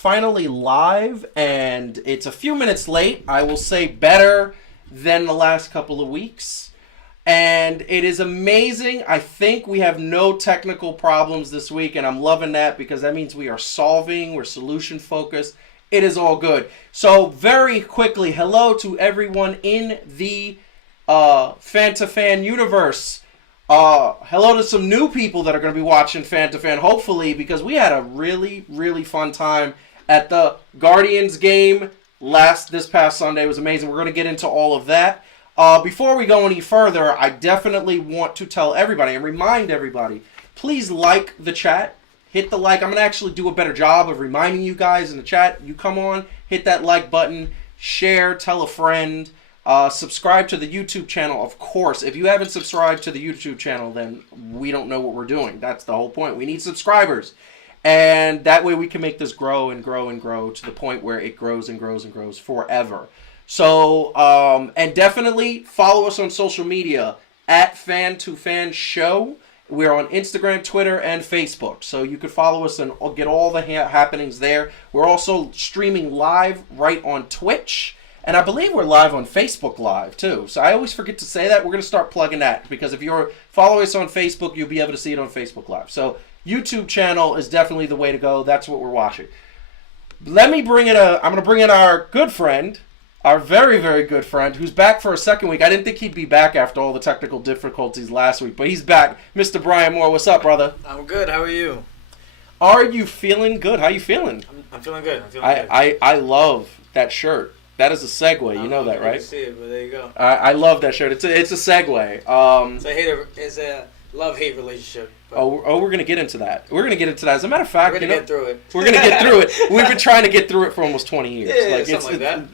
finally live, and it's a few minutes late. I will say better than the last couple of weeks. And it is amazing. I think we have no technical problems this week, and I'm loving that because that means we are solving, we're solution focused. It is all good. So very quickly, hello to everyone in the Fan to Fan universe. Hello to some new people that are going to be watching Fan to Fan, hopefully, because we had a really, really fun time at the Guardians game this past Sunday. It was amazing. We're going to get into all of that. Before we go any further, I definitely want to tell everybody and remind everybody, please like the chat. Hit the like. I'm going to actually do a better job of reminding you guys in the chat. You come on, hit that like button, share, tell a friend. Subscribe to the YouTube channel, of course. If you haven't subscribed to the YouTube channel, then we don't know what we're doing. That's the whole point. We need subscribers. And that way we can make this grow and grow and grow to the point where it grows and grows and grows forever. So, and definitely follow us on social media at Fan to Fan Show. We're on Instagram, Twitter, and Facebook. So you can follow us and get all the happenings there. We're also streaming live right on Twitch. And I believe we're live on Facebook Live, too. So I always forget to say that. We're going to start plugging that. Because if you're following us on Facebook, you'll be able to see it on Facebook Live. So YouTube channel is definitely the way to go. That's what we're watching. I'm going to bring in our good friend. Our very, very good friend, who's back for a second week. I didn't think he'd be back after all the technical difficulties last week, but he's back. Mr. Brian Moore, what's up, brother? I'm good. How are you? Are you feeling good? How you feeling? I'm feeling good. Good. I love that shirt. That is a segue. You know that, right? See it, but there you go. I love that shirt. It's a segue. It's a love-hate relationship. We're gonna get into that. As a matter of fact, we're gonna get through it. We're gonna get through it. We've been trying to get through it for almost 20 years.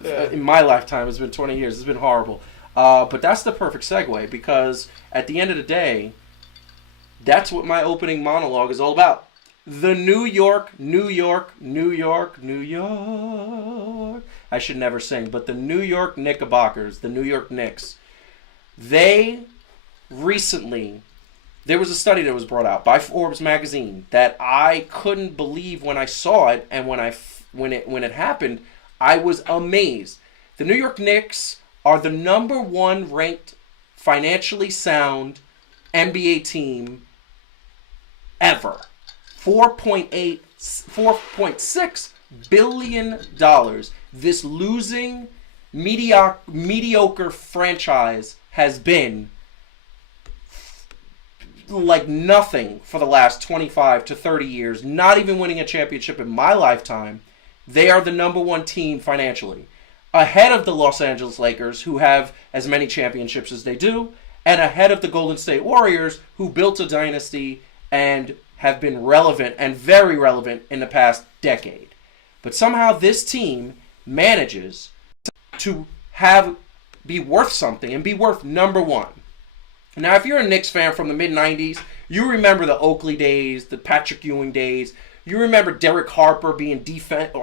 Yeah. In my lifetime, it's been 20 years. It's been horrible. But that's the perfect segue because at the end of the day, that's what my opening monologue is all about. The New York. I should never sing, but the New York Knickerbockers, the New York Knicks, they recently. There was a study that was brought out by Forbes magazine that I couldn't believe when I saw it, and when it happened, I was amazed. The New York Knicks are the number one ranked financially sound NBA team ever. $4.6 billion. This losing mediocre franchise has been like nothing for the last 25 to 30 years, not even winning a championship in my lifetime. They are the number one team financially, ahead of the Los Angeles Lakers, who have as many championships as they do, and ahead of the Golden State Warriors, who built a dynasty and have been relevant and very relevant in the past decade. But somehow this team manages to be worth something and be worth number one. Now, if you're a Knicks fan from the mid-'90s, you remember the Oakley days, the Patrick Ewing days. You remember Derek Harper being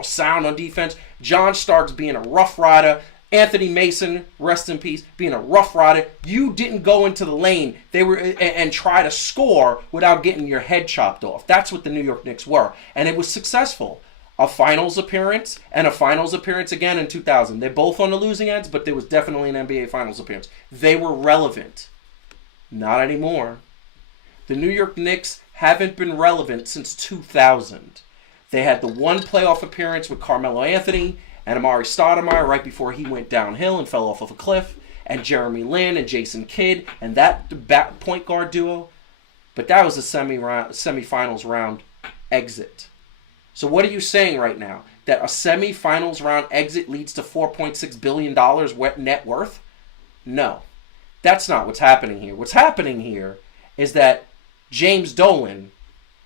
sound on defense, John Starks being a rough rider, Anthony Mason, rest in peace, being a rough rider. You didn't go into the lane and try to score without getting your head chopped off. That's what the New York Knicks were, and it was successful. A finals appearance and a finals appearance again in 2000. They're both on the losing ends, but there was definitely an NBA finals appearance. They were relevant. Not anymore. The New York Knicks haven't been relevant since 2000. They had the one playoff appearance with Carmelo Anthony and Amari Stoudemire right before he went downhill and fell off of a cliff, and Jeremy Lin and Jason Kidd and that point guard duo. But that was a semifinals round exit. So what are you saying right now? That a semifinals round exit leads to $4.6 billion net worth? No. That's not what's happening here. What's happening here is that James Dolan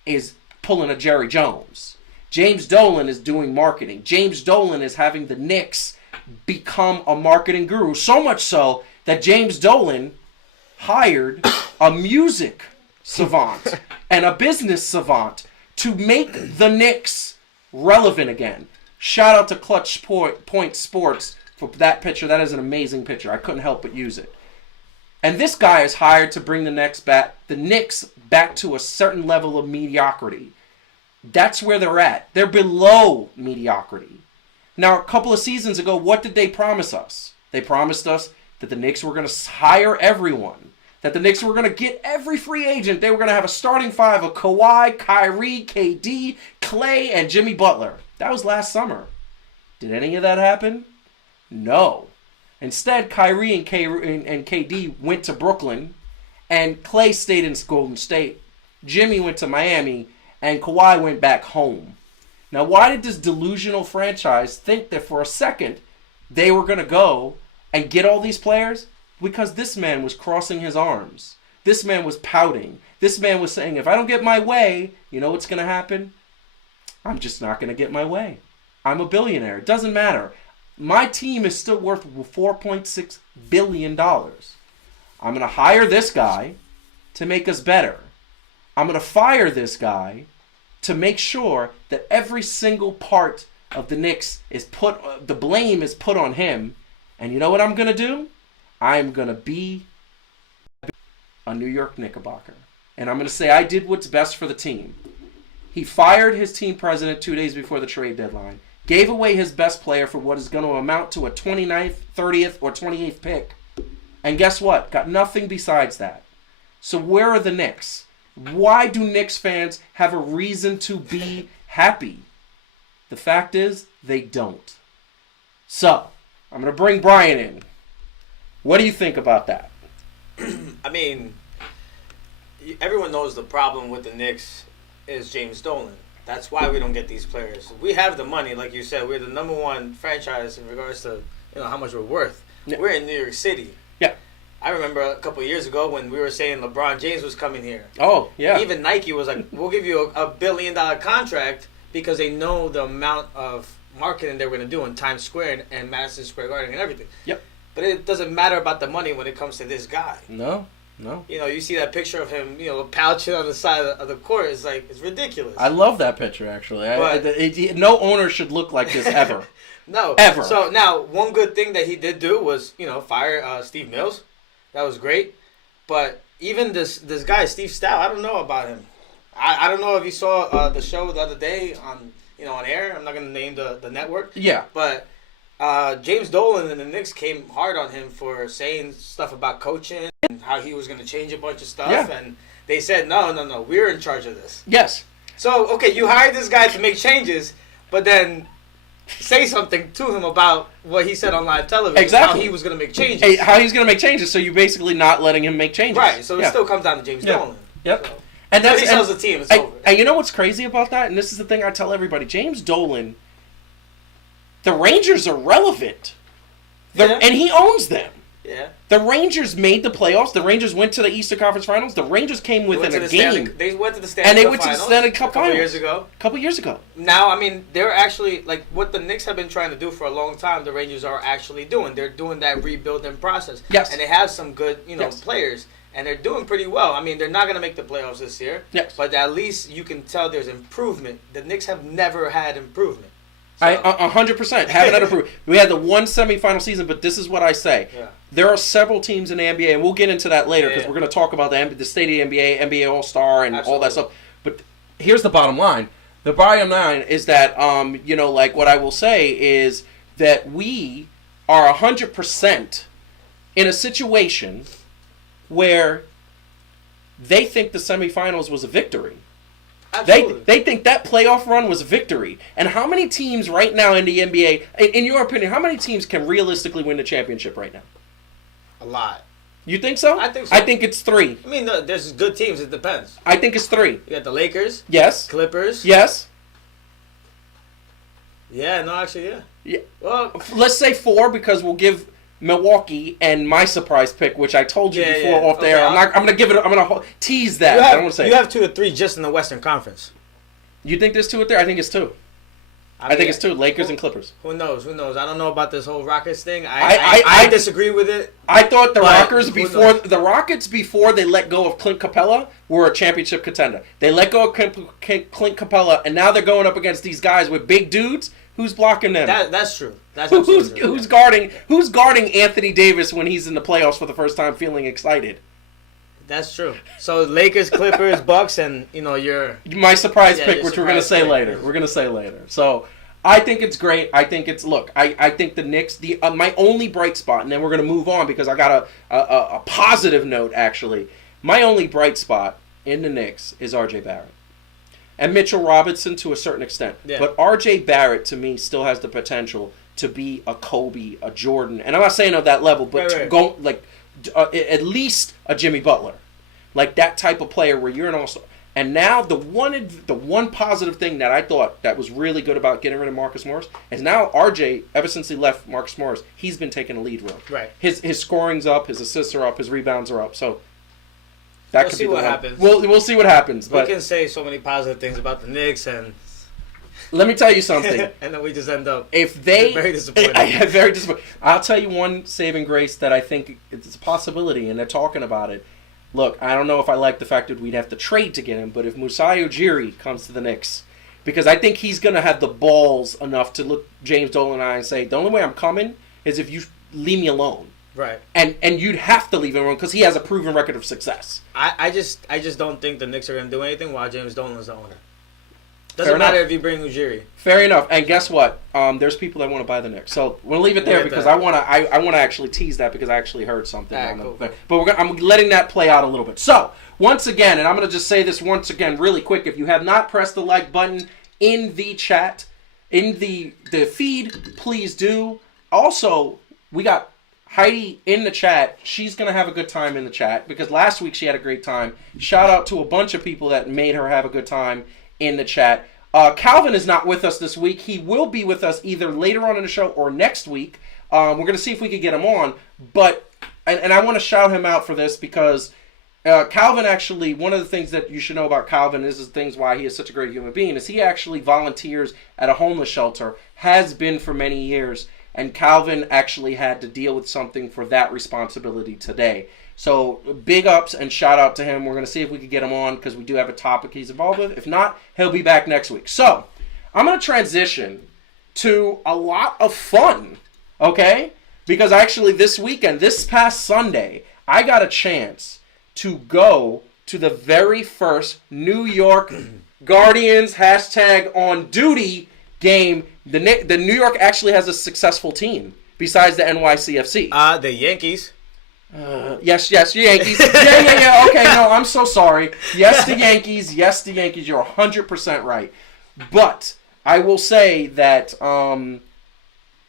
is pulling a Jerry Jones. James Dolan is doing marketing. James Dolan is having the Knicks become a marketing guru. So much so that James Dolan hired a music savant and a business savant to make the Knicks relevant again. Shout out to Clutch Point Sports for that picture. That is an amazing picture. I couldn't help but use it. And this guy is hired to bring the Knicks back to a certain level of mediocrity. That's where they're at. They're below mediocrity. Now, a couple of seasons ago, what did they promise us? They promised us that the Knicks were going to hire everyone. That the Knicks were going to get every free agent. They were going to have a starting five of Kawhi, Kyrie, KD, Klay, and Jimmy Butler. That was last summer. Did any of that happen? No. Instead, Kyrie and KD went to Brooklyn, and Klay stayed in Golden State. Jimmy went to Miami, and Kawhi went back home. Now, why did this delusional franchise think that for a second they were going to go and get all these players? Because this man was crossing his arms. This man was pouting. This man was saying, if I don't get my way, you know what's going to happen? I'm just not going to get my way. I'm a billionaire. It doesn't matter. My team is still worth $4.6 billion. I'm going to hire this guy to make us better. I'm going to fire this guy to make sure that every single part of the Knicks the blame is put on him. And you know what I'm going to do? I'm going to be a New York Knickerbocker. And I'm going to say I did what's best for the team. He fired his team president 2 days before the trade deadline. Gave away his best player for what is going to amount to a 29th, 30th, or 28th pick. And guess what? Got nothing besides that. So where are the Knicks? Why do Knicks fans have a reason to be happy? The fact is, they don't. So, I'm going to bring Brian in. What do you think about that? I mean, everyone knows the problem with the Knicks is James Dolan. That's why we don't get these players. We have the money, like you said. We're the number one franchise in regards to how much we're worth. Yeah. We're in New York City. Yeah. I remember a couple of years ago when we were saying LeBron James was coming here. Oh, yeah. Even Nike was like, we'll give you a $1 billion contract because they know the amount of marketing they're going to do in Times Square and Madison Square Garden and everything. Yep. But it doesn't matter about the money when it comes to this guy. No. You see that picture of him, pouching on the side of the court. It's like, it's ridiculous. I love that picture, actually. No owner should look like this ever. No. Ever. So, now, one good thing that he did do was, fire Steve Mills. That was great. But even this guy, Steve Stow, I don't know about him. I don't know if you saw the show the other day on air. I'm not going to name the network. Yeah. But James Dolan and the Knicks came hard on him for saying stuff about coaching and how he was going to change a bunch of stuff. Yeah. And they said, no, we're in charge of this. Yes. So, okay, you hired this guy to make changes, but then say something to him about what he said on live television. Exactly. How he was going to make changes. How he's going to make changes, so you're basically not letting him make changes. Right, so it still comes down to James Dolan. Yep. So. And that's, he sells the team, it's over. And you know what's crazy about that? And this is the thing I tell everybody. James Dolan, the Rangers are relevant. And he owns them. Yeah. The Rangers made the playoffs. The Rangers went to the Eastern Conference Finals. The Rangers came within a game. They went to the Stanley Cup Finals. And they went to the Stanley Cup Finals. A couple years ago. Now, I mean, they're actually, like, what the Knicks have been trying to do for a long time, the Rangers are actually doing. They're doing that rebuilding process. Yes. And they have some good, players. And they're doing pretty well. I mean, they're not going to make the playoffs this year. Yes. But at least you can tell there's improvement. The Knicks have never had improvement. So. 100% haven't had improvement. We had the one semifinal season, but this is what I say. Yeah. There are several teams in the NBA, and we'll get into that later because we're going to talk about the state of the NBA, NBA All-Star, and all that stuff. But here's the bottom line. The bottom line is that, like what I will say is that we are 100% in a situation where they think the semifinals was a victory. Absolutely. They think that playoff run was a victory. And how many teams right now in the NBA, in your opinion, how many teams can realistically win the championship right now? A lot. You think so? I think so. I think it's 3. I mean, there's good teams. It depends. I think it's 3. You got the Lakers. Yes. Clippers. Yes. Yeah, no, actually, yeah. Yeah. Well, let's say 4 because we'll give Milwaukee and my surprise pick, which I told you before off there. I'm gonna tease that. I don't want to say you have 2 or 3 just in the Western Conference. You think there's 2 or 3? I think it's 2. I think it's 2. Lakers and Clippers. Who knows? I don't know about this whole Rockets thing. I disagree with it. I thought the Rockets before they let go of Clint Capella were a championship contender. They let go of Clint Capella, and now they're going up against these guys with big dudes. Who's blocking them? That's true. Who's guarding Anthony Davis when he's in the playoffs for the first time, feeling excited? That's true. So Lakers, Clippers, Bucks, and your my surprise pick, your which we're gonna say later. We're gonna say later. So I think it's great. I think it's I think the Knicks. My only bright spot, and then we're gonna move on because I got a positive note actually. My only bright spot in the Knicks is R.J. Barrett. And Mitchell Robinson to a certain extent. Yeah. But R.J. Barrett, to me, still has the potential to be a Kobe, a Jordan. And I'm not saying of that level, but to go, at least a Jimmy Butler. Like that type of player where you're an all-star. And now the one positive thing that I thought that was really good about getting rid of Marcus Morris is now R.J., ever since he left Marcus Morris, he's been taking a lead role. Right. His scoring's up, his assists are up, his rebounds are up. So we'll see what happens. We'll see what happens. We can say so many positive things about the Knicks, and let me tell you something. and then we just end up very disappointed. Very disappointed. I'll tell you one saving grace that I think it's a possibility, and they're talking about it. Look, I don't know if I like the fact that we'd have to trade to get him, but if Masai Ujiri comes to the Knicks, because I think he's going to have the balls enough to look James Dolan and I and say, the only way I'm coming is if you leave me alone. Right. And you'd have to leave him alone because he has a proven record of success. I just don't think the Knicks are going to do anything while James Dolan's the owner. Doesn't Fair matter enough. if you bring Ujiri. Fair enough. And guess what? There's people that want to buy the Knicks. So we'll leave it there because I want to actually tease that because I actually heard something. Right, cool. But I'm letting that play out a little bit. So once again, and I'm going to just say this once again really quick. If you have not pressed the like button in the chat, in the feed, please do. Also, we got Heidi in the chat. She's going to have a good time in the chat because last week she had a great time. Shout out to a bunch of people that made her have a good time in the chat. Calvin is not with us this week. He will be with us either later on in the show or next week. We're going to see if we can get him on. But and I want to shout him out for this because Calvin actually, one of the things that you should know about Calvin is things why he is such a great human being is he actually volunteers at a homeless shelter, has been for many years, and Calvin actually had to deal with something for that responsibility today. So big ups and shout out to him. We're going to see if we can get him on because we do have a topic he's involved with. If not, he'll be back next week. So I'm going to transition to a lot of fun, okay? Because actually this weekend, this past Sunday, I got a chance to go to the very first New York Guardians #OnDuty game. The New York actually has a successful team besides the NYCFC. The Yankees. Yes, Yankees. Yeah. Okay, no, I'm so sorry. Yes, the Yankees. You're 100% right. But I will say that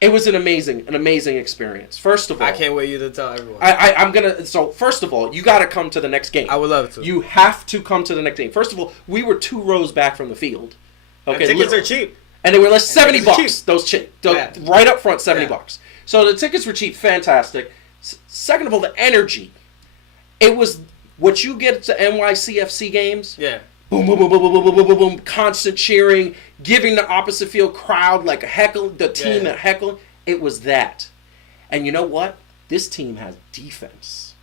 it was an amazing experience. First of all, I can't wait you to tell everyone. I'm gonna. So first of all, you got to come to the next game. I would love to. You have to come to the next game. First of all, we were 2 rows back from the field. Okay, and tickets are cheap. And they were like $70. Those Yeah. right up front, $70. Yeah. So the tickets were cheap, fantastic. Second of all, the energy. It was what you get to NYCFC games. Yeah. Boom, boom, boom, boom, boom, boom, boom, boom, boom. Constant cheering, giving the opposite field crowd like a heckle, the team that heckling. It was that. And you know what? This team has defense.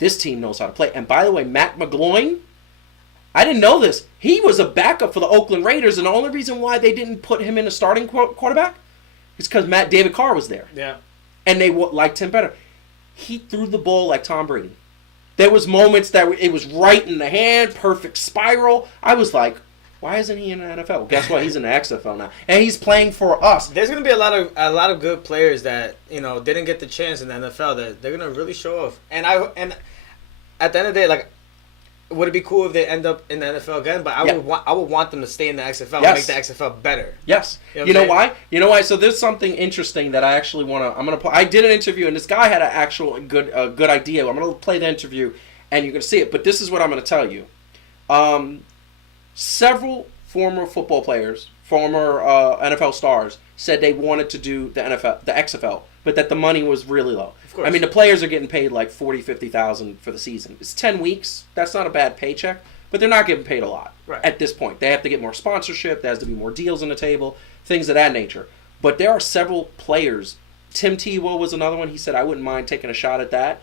This team knows how to play. And by the way, Matt McGloin, I didn't know this. He was a backup for the Oakland Raiders, and the only reason why they didn't put him in a starting quarterback is because David Carr was there. Yeah. And they liked him better. He threw the ball like Tom Brady. There was moments that it was right in the hand, perfect spiral. I was like, why isn't he in the NFL? Guess what? He's in the XFL now, and he's playing for us. There's gonna be a lot of good players that didn't get the chance in the NFL that they're gonna really show off. And at the end of the day, like, would it be cool if they end up in the NFL again? But I would want them to stay in the XFL and make the XFL better. Yes. You know why? You know why? So there's something interesting that I actually I did an interview, and this guy had an actual good idea. I'm gonna play the interview, and you're gonna see it. But this is what I'm gonna tell you. Several former football players, former NFL stars, said they wanted to do the XFL, but that the money was really low. Of course. I mean, the players are getting paid like $40,000-$50,000 for the season. It's 10 weeks. That's not a bad paycheck, but they're not getting paid a lot at this point. They have to get more sponsorship. There has to be more deals on the table, things of that nature. But there are several players. Tim Tebow was another one. He said, I wouldn't mind taking a shot at that.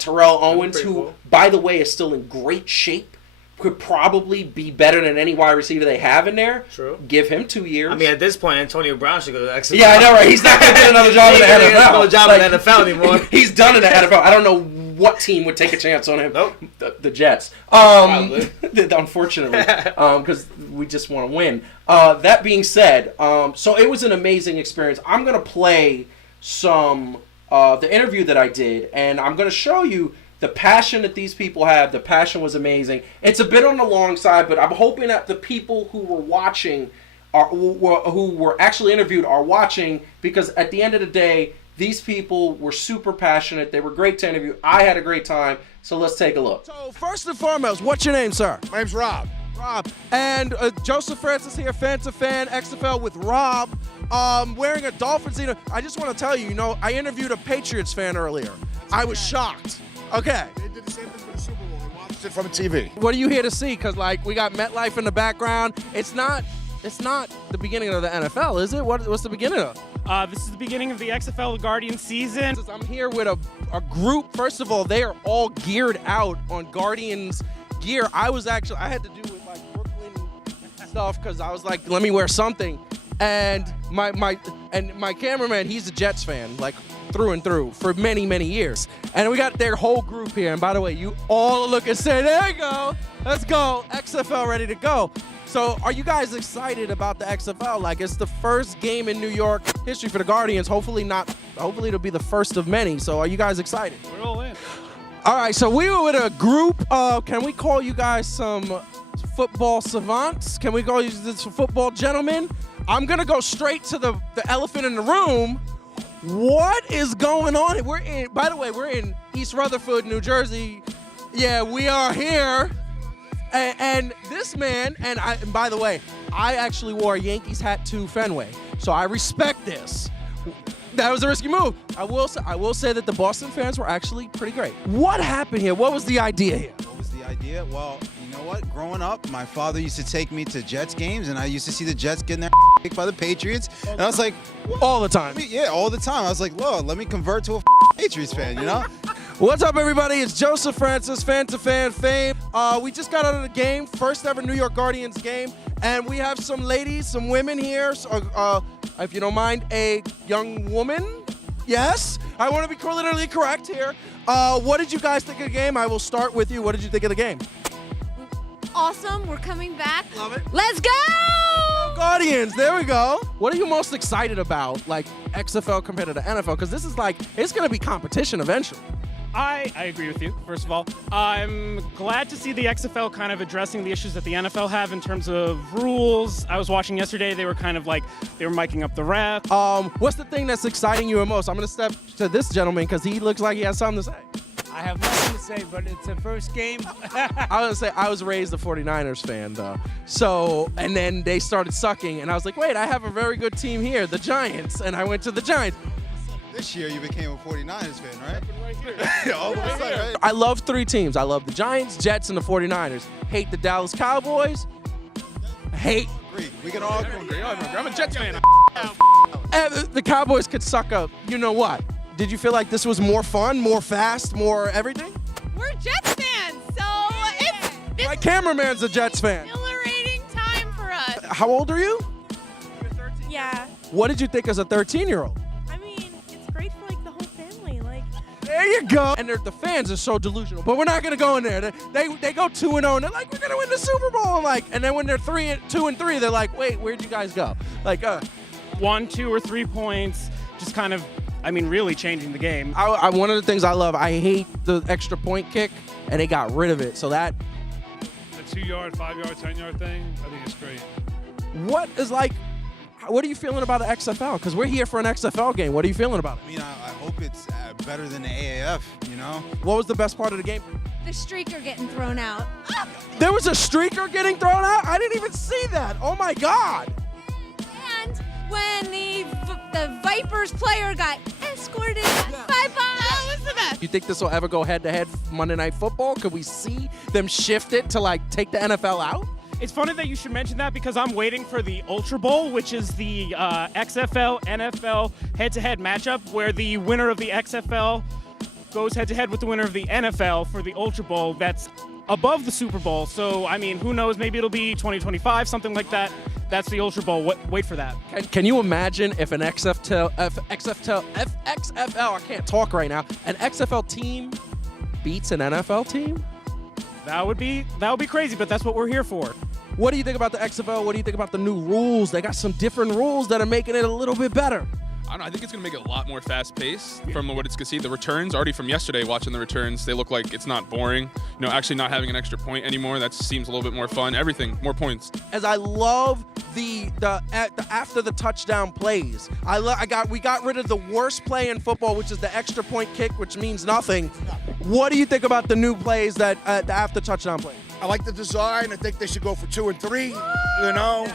Terrell Owens, who, by the way, is still in great shape could probably be better than any wide receiver they have in there. True. Give him 2 years. I mean, at this point, Antonio Brown should go to the XFL. Yeah, I know, right? He's not going to get another job in the NFL. He's not going to get another job in the NFL anymore. He's done in the NFL. I don't know what team would take a chance on him. Nope. The Jets. Unfortunately, because we just want to win. That being said, so it was an amazing experience. I'm going to play some the interview that I did, and I'm going to show you the passion that these people have. The passion was amazing. It's a bit on the long side, but I'm hoping that the people who were watching, who were actually interviewed, are watching, because at the end of the day, these people were super passionate. They were great to interview. I had a great time. So let's take a look. So first and foremost, what's your name, sir? My name's Rob. Rob. And Joseph Francis here, fan to fan, XFL with Rob. Wearing a Dolphins. I just want to tell you, I interviewed a Patriots fan earlier. I was shocked. Okay. They did the same thing for the Super Bowl. They watched it from TV. What are you here to see? Because, we got MetLife in the background. It's not the beginning of the NFL, is it? What's the beginning of? This is the beginning of the XFL Guardians season. I'm here with a group. First of all, they are all geared out on Guardians gear. I had to do with Brooklyn stuff because I was like, let me wear something. And my cameraman, he's a Jets fan, through and through for many, many years. And we got their whole group here. And by the way, you all look and say, there you go. Let's go. XFL ready to go. So are you guys excited about the XFL? It's the first game in New York history for the Guardians. Hopefully it'll be the first of many. So are you guys excited? We're all in. All right, so we were with a group. Can we call you guys some football savants? Can we call you some football gentlemen? I'm going to go straight to the elephant in the room. What is going on? By the way, we're in East Rutherford, New Jersey. Yeah, we are here. And this man, and by the way, I actually wore a Yankees hat to Fenway, so I respect this. That was a risky move. I will say that the Boston fans were actually pretty great. What happened here? What was the idea here? What was the idea? Well, you know what? Growing up, my father used to take me to Jets games, and I used to see the Jets getting their kicked by the Patriots. And I was like, all the time. Yeah, all the time. I was like, Lord, let me convert to a Patriots fan, What's up, everybody? It's Joseph Francis, fan to fan fame. We just got out of the game, first ever New York Guardians game, and we have some ladies, some women here. So, if you don't mind, a young woman. Yes, I want to be politically correct here. What did you guys think of the game? I will start with you. What did you think of the game? Awesome. We're coming back. Love it. Let's go! Guardians, there we go. What are you most excited about, XFL compared to the NFL? Because this is it's going to be competition eventually. I agree with you, first of all. I'm glad to see the XFL kind of addressing the issues that the NFL have in terms of rules. I was watching yesterday, they were kind of they were miking up the ref. What's the thing that's exciting you the most? I'm going to step to this gentleman because he looks like he has something to say. I have nothing to say, but it's the first game. I was going to say, I was raised a 49ers fan, though. So, and then they started sucking, and I was like, wait, I have a very good team here, the Giants, and I went to the Giants. This year, you became a 49ers fan, right? All of a sudden, right? I love 3 teams. I love the Giants, Jets, and the 49ers. Hate the Dallas Cowboys. Agree. We can all agree. I'm a Jets fan. And the Cowboys could suck up. You know what? Did you feel like this was more fun, more fast, more everything? We're Jets fans, so it's My cameraman's a Jets fan. exhilarating time for us. How old are you? Yeah. What did you think as a 13-year-old? I mean, it's great for the whole family. There you go. And the fans are so delusional, but we're not gonna go in there. They go 2-0, and they're like, we're gonna win the Super Bowl. And then when they're 2-3, they're like, wait, where'd you guys go? 1, 2, or 3 points, just kind of, really changing the game. One of the things I love, I hate the extra point kick, and they got rid of it. So that. The 2-yard, 5-yard, 10-yard thing, I think it's great. What are you feeling about the XFL? Because we're here for an XFL game. What are you feeling about it? I hope it's better than the AAF, What was the best part of the game? The streaker getting thrown out. There was a streaker getting thrown out? I didn't even see that. Oh, my God. And when the Vipers player got escorted, bye-bye. That was the best. You think this will ever go head-to-head Monday Night Football? Could we see them shift it to, take the NFL out? It's funny that you should mention that because I'm waiting for the Ultra Bowl, which is the XFL, NFL head-to-head matchup where the winner of the XFL goes head-to-head with the winner of the NFL for the Ultra Bowl. That's above the Super Bowl. So, I mean, who knows? Maybe it'll be 2025, something like that. That's the Ultra Bowl. Wait for that. Can you imagine if an XFL, I can't talk right now, an XFL team beats an NFL team? That would be crazy, but that's what we're here for. What do you think about the XFL? What do you think about the new rules? They got some different rules that are making it a little bit better. I don't know. I think it's going to make it a lot more fast-paced from what it's going to see. The returns, already from yesterday, watching the returns, they look like it's not boring. You know, actually not having an extra point anymore, that seems a little bit more fun. Everything, more points. As I love the after the touchdown plays. We got rid of the worst play in football, which is the extra point kick, which means nothing. What do you think about the new plays that the after touchdown plays? I like the design. I think they should go for 2 and 3. You know,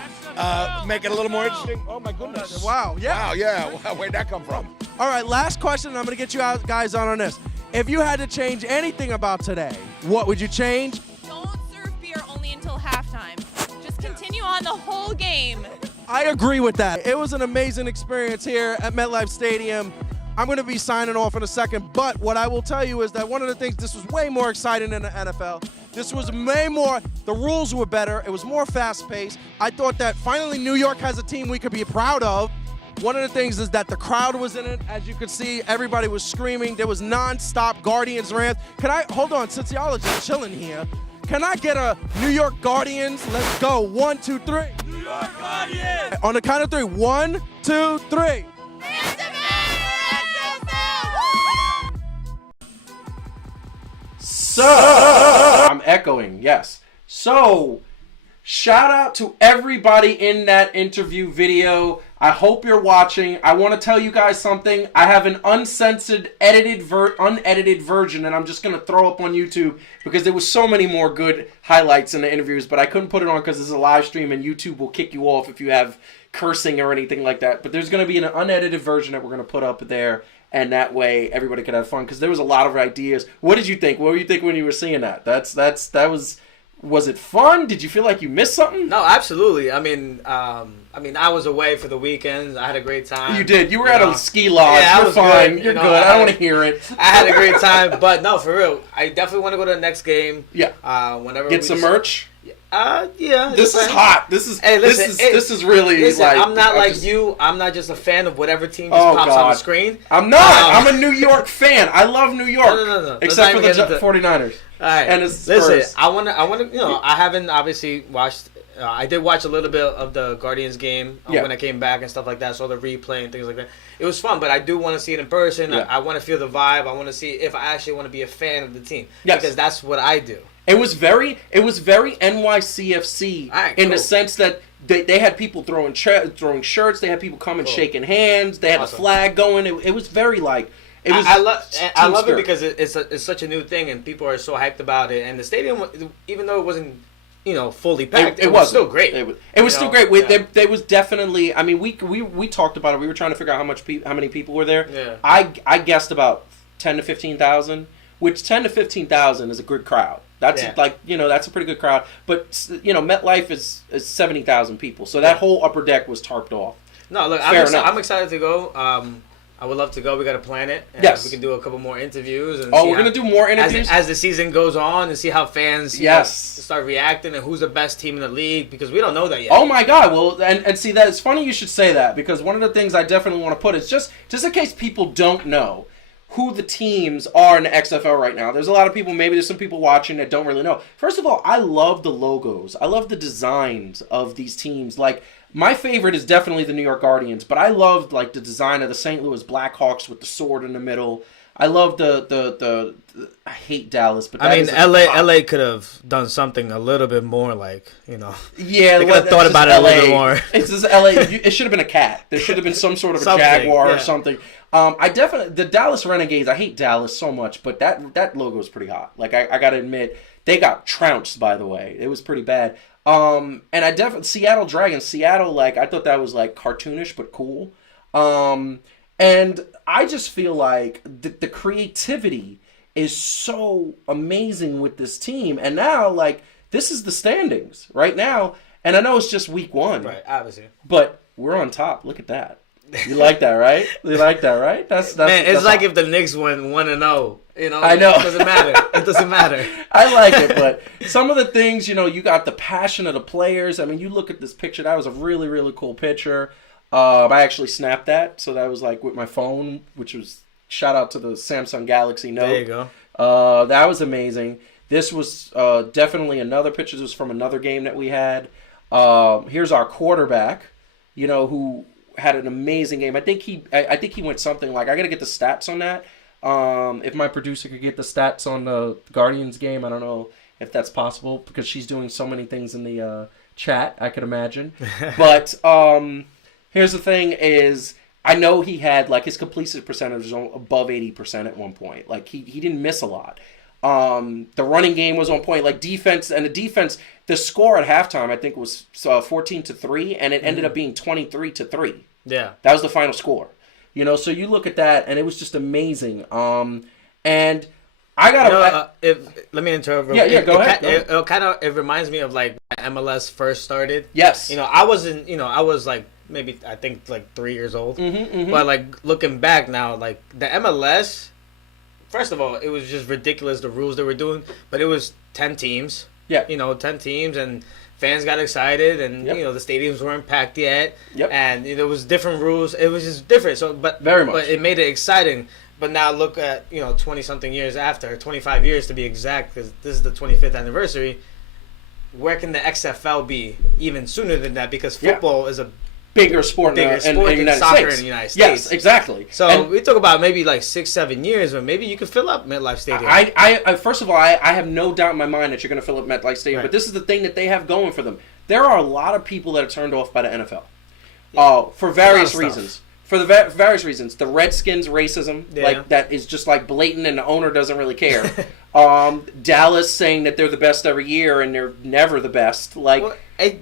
make it a little more interesting. Oh my goodness! Wow! Yeah. Wow! Yeah. Where'd that come from? All right. Last question. I'm gonna get you guys on this. If you had to change anything about today, what would you change? Don't serve beer only until halftime. Just continue on the whole game. I agree with that. It was an amazing experience here at MetLife Stadium. I'm going to be signing off in a second, but what I will tell you is that one of the things, this was way more exciting than the NFL. This was way more, the rules were better. It was more fast-paced. I thought that finally New York has a team we could be proud of. One of the things is that the crowd was in it. As you could see, everybody was screaming. There was non-stop Guardians rants. Hold on, since y'all are just chilling here, can I get a New York Guardians? Let's go. 1, 2, 3. New York Guardians! On the count of 3. 1, 2, 3. So, I'm echoing, yes. So, shout out to everybody in that interview video. I hope you're watching. I want to tell you guys something. I have an uncensored, unedited version, and I'm just going to throw up on YouTube because there was so many more good highlights in the interviews, but I couldn't put it on because this is a live stream, and YouTube will kick you off if you have cursing or anything like that. But there's going to be an unedited version that we're going to put up there. And that way everybody could have fun because there was a lot of ideas. What did you think? What were you thinking when you were seeing that? Was it fun? Did you feel like you missed something? No, absolutely. I mean, I was away for the weekend. I had a great time. You did. You were at a ski lodge. Yeah, You're fine. Good. You're good. I don't want to hear it. I had a great time, but no, for real. I definitely want to go to the next game. Yeah. Whenever get some merch. Yeah. This is hot. This is this is really like. I'm not like you. I'm not just a fan of whatever team just pops on the screen. I'm not. I'm a New York fan. I love New York. No. Except for the 49ers. All right. And it's Spurs. Listen, I want to. You know, I haven't obviously watched. I did watch a little bit of the Guardians game when I came back and stuff like that. Saw the replay and things like that. It was fun, but I do want to see it in person. Yeah. I want to feel the vibe. I want to see if I actually want to be a fan of the team. Yes. Because that's what I do. It was very NYCFC in the sense that they had people throwing shirts. They had people coming shaking hands. They had a flag going. It was very like. I love it because it's such a new thing and people are so hyped about it. And the stadium, even though it wasn't fully packed, it was still great. It was still great. There was definitely. I mean, we talked about it. We were trying to figure out how many people were there. Yeah. I guessed about 10 to 15,000, which 10 to 15,000 is a good crowd. That's that's a pretty good crowd. But MetLife is 70,000 people, so that whole upper deck was tarped off. No, look, I'm excited to go. I would love to go. We got to plan it. And yes. We can do a couple more interviews. And we're going to do more interviews? As the season goes on and see how fans start reacting and who's the best team in the league because we don't know that yet. Oh, my God. Well, and see, that it's funny you should say that because one of the things I definitely want to put is just in case people don't know who the teams are in the XFL right now. There's a lot of people, maybe there's some people watching that don't really know. First of all, I love the logos. I love the designs of these teams. Like, my favorite is definitely the New York Guardians, but I loved like the design of the St. Louis Blackhawks with the sword in the middle. I love the I hate Dallas, but LA could have done something a little bit more like, Yeah, they could have thought about it a little bit more. It's just LA. It should have been a cat. There should have been some sort of a jaguar or something. The Dallas Renegades, I hate Dallas so much, but that logo is pretty hot. Like I gotta admit, they got trounced, by the way. It was pretty bad. And I definitely Seattle Dragons. Seattle, I thought that was cartoonish but cool. And I just feel like the creativity is so amazing with this team. And now, this is the standings right now. And I know it's just week 1. Right, obviously. But we're on top. Look at that. You like that, right? You like that, right? That's Man, it's that's like all. if the Knicks went 1-0. You know, I know. It doesn't matter. It doesn't matter. I like it, but some of the things, you got the passion of the players. I mean, you look at this picture. That was a really, really cool picture. I actually snapped that, so that was like with my phone, which was shout out to the Samsung Galaxy Note. There you go. That was amazing. This was definitely another picture. This was from another game that we had. Here's our quarterback, who had an amazing game. I think he went something like, I got to get the stats on that. If my producer could get the stats on the Guardians game, I don't know if that's possible because she's doing so many things in the chat, I could imagine. But here's the thing is, I know he had, like, his completion percentage was above 80% at one point. Like, he didn't miss a lot. The running game was on point. Like, defense, the score at halftime, I think, was 14-3, and it ended up being 23-3. Yeah. That was the final score. So you look at that, and it was just amazing. And I got let me interrupt. Yeah, go ahead. It reminds me of, like, when MLS first started. Yes. I was like, maybe, I think, like 3 years old. But, like, looking back now, like, the MLS, first of all, it was just ridiculous, the rules they were doing. But it was 10 teams. Yeah. 10 teams, and fans got excited, and, Yep. the stadiums weren't packed yet. Yep. And there was different rules. It was just different. So, Very much. But it made it exciting. But now look at, 20-something years after, 25 years to be exact, because this is the 25th anniversary. Where can the XFL be even sooner than that? Because football is a bigger sport in the than United soccer States. in the United States. Yes, exactly. So we talk about maybe like 6-7 years, but maybe you could fill up MetLife Stadium. I first of all, I have no doubt in my mind that you're going to fill up MetLife Stadium. Right. But this is the thing that they have going for them. There are a lot of people that are turned off by the NFL for various reasons. For the various reasons, the Redskins racism, like that is just like blatant, and the owner doesn't really care. Dallas saying that they're the best every year and they're never the best. Like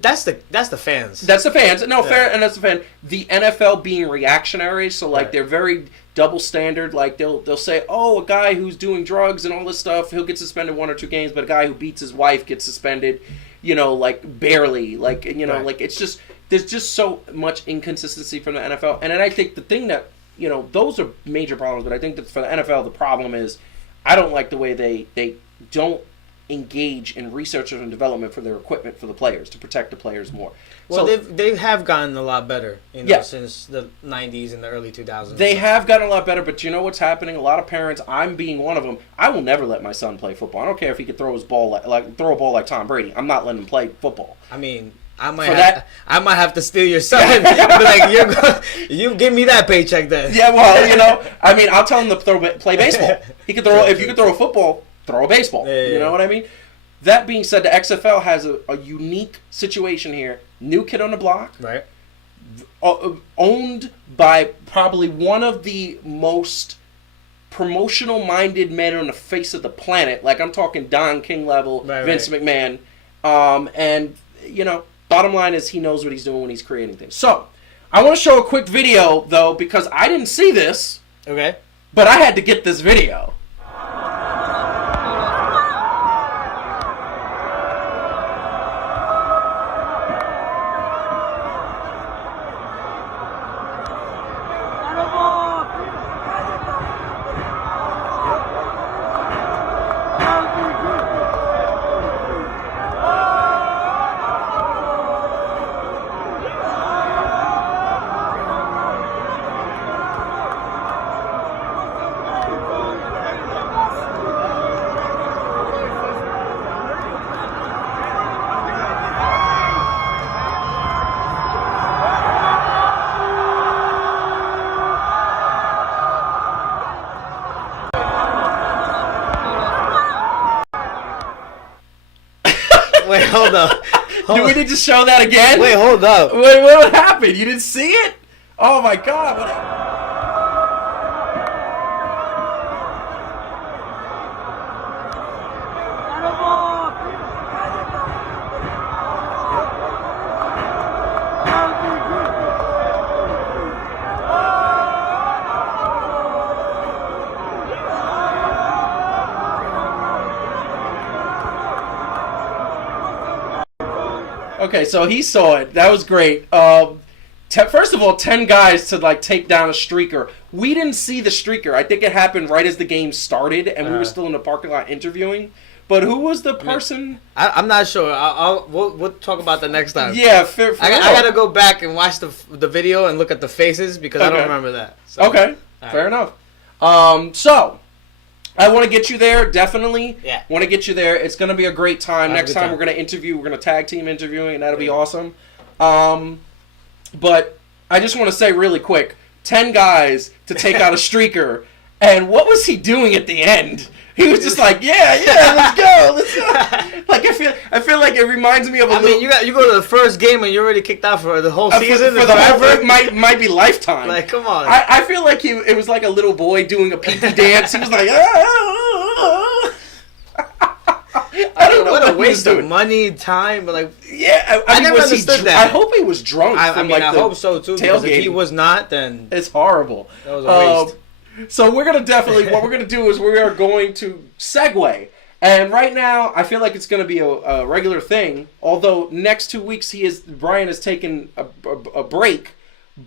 that's the fans. That's the fans. No, fair, and that's the fan. The NFL being reactionary, so like they're very double standard. Like they'll say, oh, a guy who's doing drugs and all this stuff, he'll get suspended 1 or 2 games, but a guy who beats his wife gets suspended, like barely. Like like it's just. There's just so much inconsistency from the NFL. And then I think the thing that, those are major problems. But I think that for the NFL, the problem is I don't like the way they don't engage in research and development for their equipment for the players, to protect the players more. Well, so, they have gotten a lot better, since the 90s and the early 2000s. They have gotten a lot better, but you know what's happening? A lot of parents, I'm being one of them, I will never let my son play football. I don't care if he could throw a ball like Tom Brady. I'm not letting him play football. I mean, I might have to steal your son. But like, you give me that paycheck then. Yeah, well, I mean, I'll tell him to play baseball. He could throw. If you could throw a football, throw a baseball. Yeah. You know what I mean? That being said, the XFL has a unique situation here. New kid on the block, right? Owned by probably one of the most promotional-minded men on the face of the planet. Like, I'm talking Don King level, Vince McMahon, and bottom line is he knows what he's doing when he's creating things. So, I want to show a quick video, though, because I didn't see this. Okay. But I had to get this video. Wait, hold up. Do we need to show that again? Wait, hold up. Wait, what happened? You didn't see it? Oh my God! Okay, so he saw it. That was great. First of all, 10 guys to like take down a streaker. We didn't see the streaker. I think it happened right as the game started, and we were still in the parking lot interviewing. But who was the person? I'm not sure. We'll talk about that next time. Yeah, I gotta go back and watch the video and look at the faces because I don't remember that. So. Okay, fair enough. So I want to get you there, definitely. Yeah. Want to get you there. It's going to be a great time. Next time we're going to interview. We're going to tag team interviewing, and that'll be awesome. But I just want to say really quick, 10 guys to take out a streaker, and what was he doing at the end? He was just like, yeah, let's go. Like I feel like it reminds me of a little. I mean, you go to the first game and you're already kicked out for the whole season. For the forever, it might be lifetime. Like, come on. I feel like it was like a little boy doing a pee dance. He was like, I don't know what a he waste was of doing. money, time, but like. Yeah, I never understood that. I hope he was drunk. I mean, I hope so too. Because if he was not, then it's horrible. That was a waste. So we're gonna definitely what we're gonna do is we are going to segue, and right now I feel like it's gonna be a regular thing. Although next 2 weeks Brian has taken a break,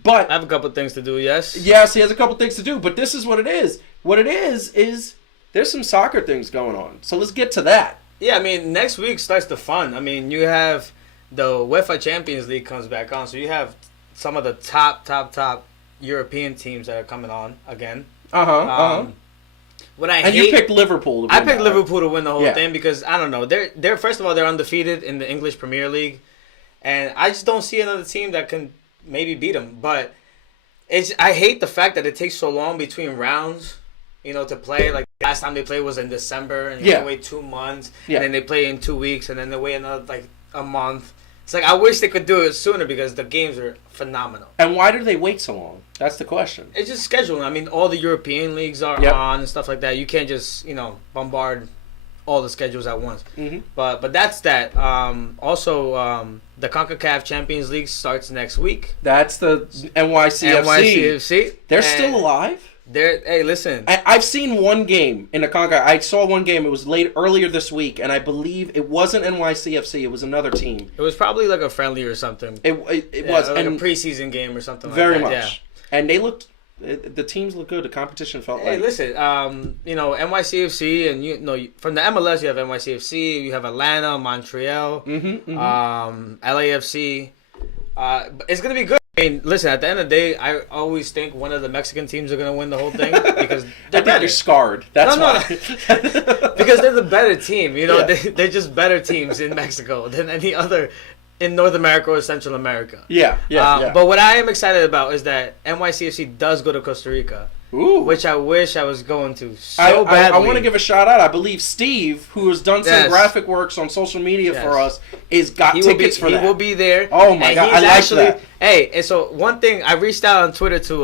but I have a couple things to do. Yes, he has a couple things to do. But this is what it is. What it is there's some soccer things going on. So let's get to that. Yeah, I mean next week starts the fun. I mean you have the UEFA Champions League comes back on, so you have some of the top European teams that are coming on again. What I hate, you picked Liverpool to win. I picked Liverpool to win the whole thing because I don't know. They're first of all they're undefeated in the English Premier League, and I just don't see another team that can maybe beat them. But I hate the fact that it takes so long between rounds, to play. Like last time they played was in December, and you have to wait 2 months, and then they play in 2 weeks, and then they wait another like a month. It's like I wish they could do it sooner because the games are phenomenal. And why do they wait so long? That's the question. It's just scheduling. I mean, all the European leagues are on and stuff like that. You can't just bombard all the schedules at once. Mm-hmm. But that's that. Also, the CONCACAF Champions League starts next week. That's the NYCFC. NYCFC. They're still alive? Hey, listen. I've seen one game in the CONCACAF. I saw one game. It was earlier this week, and I believe it wasn't NYCFC. It was another team. It was probably like a friendly or something. It was like a preseason game or something like that. Very much. And they looked. The teams look good. The competition felt like. Hey, listen. NYCFC, and from the MLS you have NYCFC. You have Atlanta, Montreal, LAFC. It's gonna be good. I mean, listen, at the end of the day, I always think one of the Mexican teams are going to win the whole thing because they're better. You're scarred. That's why. Because they're the better team. They're just better teams in Mexico than any other in North America or Central America. Yeah. But what I am excited about is that NYCFC does go to Costa Rica. Ooh. Which I wish I was going to so badly. I want to give a shout out. I believe Steve, who has done some graphic works on social media for us, got tickets for that. He will be there. Oh my God, I like that. Hey, and so one thing, I reached out on Twitter to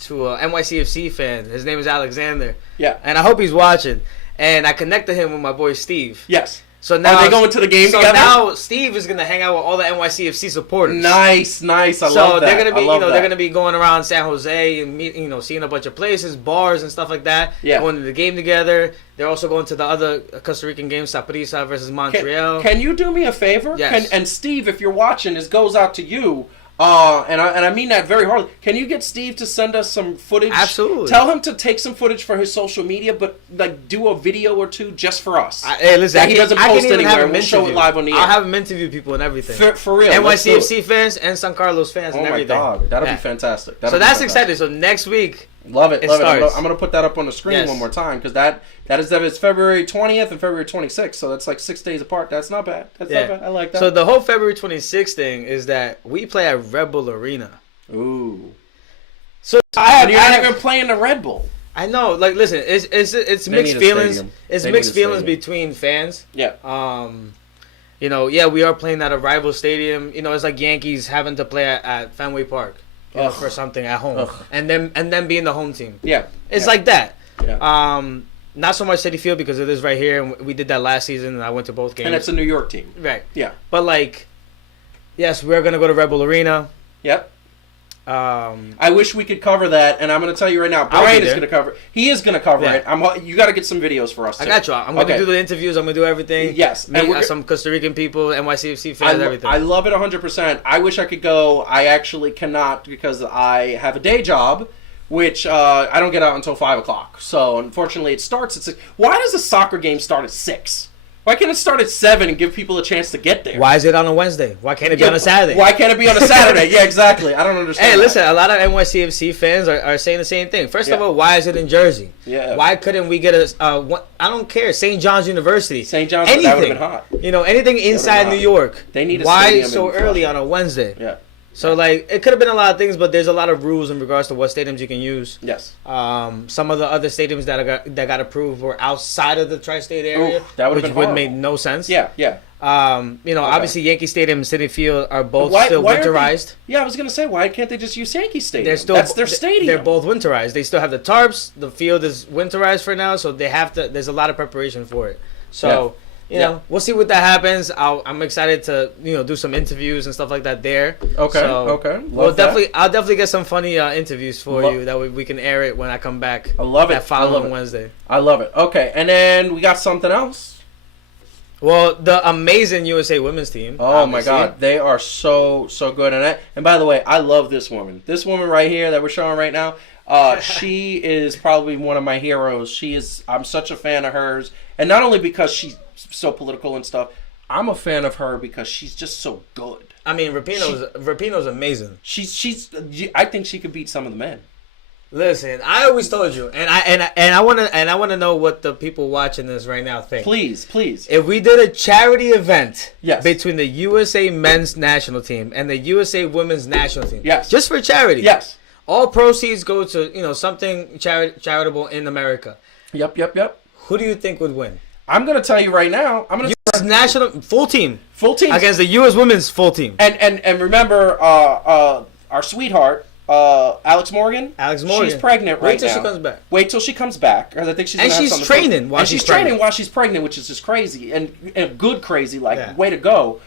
NYCFC fan. His name is Alexander. Yeah. And I hope he's watching. And I connected him with my boy Steve. Yes. So now are they going to the game together? So now Steve is gonna hang out with all the NYCFC supporters. Nice. I love that. So they're gonna be, they're gonna be going around San Jose and seeing a bunch of places, bars and stuff like that. Yeah. Going to the game together. They're also going to the other Costa Rican game, Saprissa versus Montreal. Can you do me a favor? Yes. And Steve, if you're watching, this goes out to you. And I mean that very hardly. Can you get Steve to send us some footage? Absolutely. Tell him to take some footage for his social media, but like do a video or two just for us. Hey, listen, that he doesn't post anywhere. We'll show it live on the air. I'll have him interview people and everything. For real. NYCFC fans and San Carlos fans and everything. Oh my God, that'll be fantastic. So that's exciting. So next week. Love it. I'm starts. going to put that up on the screen one more time because that is February 20th and February 26th. So that's like 6 days apart. That's not bad. Not bad. I like that. So the whole February 26th thing is that we play at Red Bull Arena. Ooh. So you're not even playing the Red Bull. I know. Like, listen, it's mixed feelings. It's mixed feelings between fans. Yeah. We are playing at a rival stadium. It's like Yankees having to play at Fenway Park. For something at home, and then being the home team. Yeah, it's like that. Yeah. Not so much Citi Field because it is right here, and we did that last season, and I went to both games. And it's a New York team, right? Yeah. But yes, we're gonna go to Red Bull Arena. Yep. I wish we could cover that, and I'm going to tell you right now, Brian is going to cover. He is going to cover it. You got to get some videos for us. Too. I got you. I'm going to do the interviews. I'm going to do everything. Yes, meet some Costa Rican people, NYCFC fans, everything. I love it 100%. I wish I could go. I actually cannot because I have a day job, which I don't get out until 5 o'clock. So unfortunately, it starts at 6. Why does a soccer game start at 6? Why can't it start at 7 and give people a chance to get there? Why is it on a Wednesday? Why can't it be on a Saturday? Why can't it be on a Saturday? Yeah, exactly. I don't understand. Hey, listen, a lot of NYCFC fans are saying the same thing. First of all, why is it in Jersey? Yeah. Why couldn't we get I don't care. St. John's University. St. John's, that would have been hot. Anything inside New York. They need a Why stadium so early on a Wednesday? Yeah. So, it could have been a lot of things, but there's a lot of rules in regards to what stadiums you can use. Yes. Some of the other stadiums that got approved were outside of the tri-state area, which would make no sense. Yeah. Obviously Yankee Stadium and Citi Field are both still winterized. I was going to say, why can't they just use Yankee Stadium? That's their stadium. They're both winterized. They still have the tarps. The field is winterized for now, so they have to. There's a lot of preparation for it. So. You know, we'll see what that happens. I'm excited to do some interviews and stuff like that there. Okay. So I'll that. definitely get some funny interviews for you that we can air it when I come back. I love it. That following Wednesday. I love it. Okay, and then we got something else. Well, the amazing USA women's team. Oh my God, they are so good. And by the way, I love this woman. This woman right here that we're showing right now. She is probably one of my heroes. I'm such a fan of hers, and not only because she's so political and stuff. I'm a fan of her because she's just so good. I mean, Rapinoe's amazing. I think she could beat some of the men. Listen, I always told you, and I want to know what the people watching this right now think. Please. If we did a charity event between the USA men's national team and the USA women's national team, just for charity, all proceeds go to something charitable in America. Yep. Who do you think would win? I'm gonna tell you right now. U.S. national full team against the U.S. women's full team. And remember, our sweetheart, Alex Morgan. She's pregnant right now. Wait till she comes back. Because I think she's. And she's training while she's pregnant, which is just crazy and good crazy. Way to go.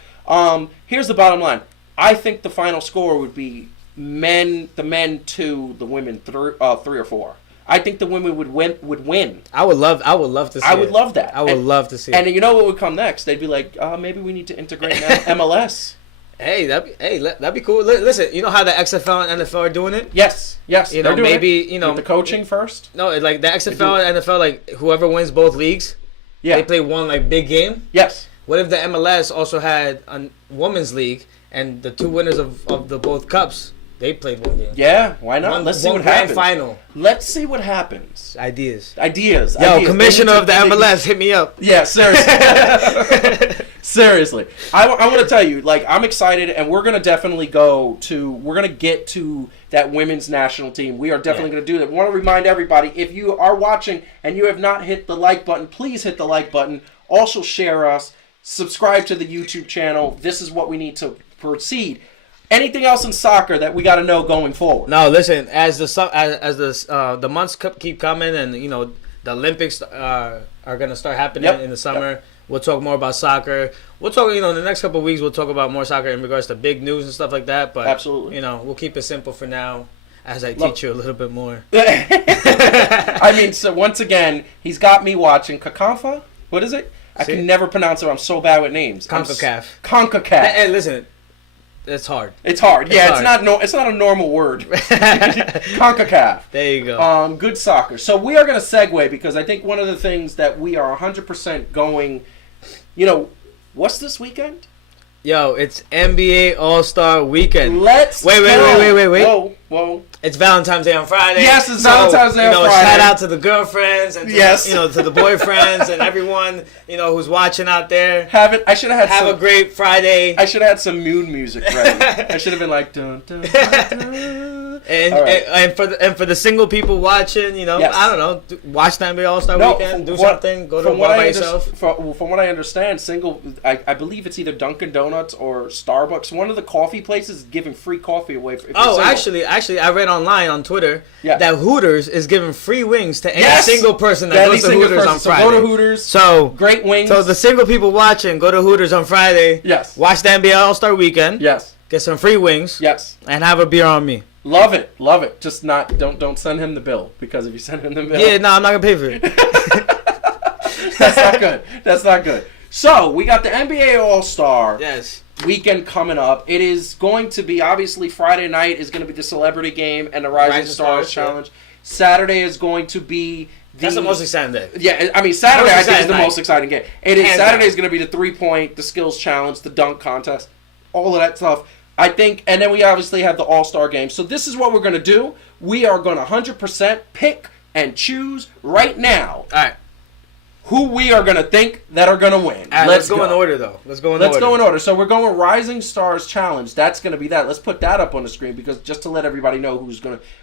Here's the bottom line. I think the final score would be the men 2, the women 3 or 4. I think the women would win. I would love to see I would love that. I would love to see and you know what would come next? They'd be like, maybe we need to integrate MLS. Hey, that'd be cool. Listen, you know how the XFL and NFL are doing it? Yes. Maybe with the coaching first. No, like the XFL and NFL, whoever wins both leagues, they play one big game. Yes. What if the MLS also had a women's league and the 2 winners of the both cups? They played one game. Yeah, why not? Let's see what happens. Final. Let's see what happens. Ideas. Yo, commissioner of the MLS, hit me up. Yeah, seriously. Seriously. I want to tell you, I'm excited, and we're going to definitely we're going to get to that women's national team. We are definitely going to do that. I want to remind everybody, if you are watching and you have not hit the like button, please hit the like button. Also share us. Subscribe to the YouTube channel. This is what we need to proceed. Anything else in soccer that we got to know going forward? No, listen. As the months keep coming, and the Olympics are going to start happening in the summer. We'll talk more about soccer. We'll talk. In the next couple of weeks, we'll talk about more soccer in regards to big news and stuff like that. But absolutely, we'll keep it simple for now. As I teach you a little bit more. So once again, he's got me watching CONCACAF. What is it? I can never pronounce it. I'm so bad with names. CONCACAF. Hey, listen. It's hard. It's hard. It's not a normal word. CONCACAF. There you go. Good soccer. So we are going to segue because I think one of the things that we are 100% going, what's this weekend? Yo, it's NBA All-Star Weekend. Let's wait. Whoa. It's Valentine's Day on Friday. Yes, it's Valentine's Day on Friday. Shout out to the girlfriends and to the boyfriends and everyone who's watching out there. I should have had a great Friday. I should have had some moon music ready. I should have been like dun dun dun. dun. And for the single people watching, I don't know, watch the NBA All-Star Weekend, do something, go to a bar by yourself. From what I understand, I believe it's either Dunkin' Donuts or Starbucks. One of the coffee places is giving free coffee away. Actually, I read online on Twitter that Hooters is giving free wings to any single person that goes to Hooters on Friday. So go to Hooters. So great wings. So the single people watching, go to Hooters on Friday. Yes. Watch the NBA All-Star Weekend. Yes. Get some free wings. Yes. And have a beer on me. Love it. Just don't send him the bill, because if you send him the bill, Yeah, no, I'm not gonna pay for it. That's not good. So we got the NBA All-Star Yes. weekend coming up. It is going to be, obviously, Friday night is going to be the celebrity game and the Rising Stars Challenge. Saturday is going to be That's the most exciting day. Yeah, I mean, Saturday I think is the night. most exciting game. It is. Hands Saturday down. is going to be the 3-point, the skills challenge, the dunk contest, all of that stuff. I think, and then we obviously have the All-Star game. So this is what we're going to do. We are going to 100% pick and choose right now All right. who we are going to think that are going to win. All right, let's go in order, though. Let's go in order. So we're going Rising Stars Challenge. That's going to be that. Let's put that up on the screen, because just to let everybody know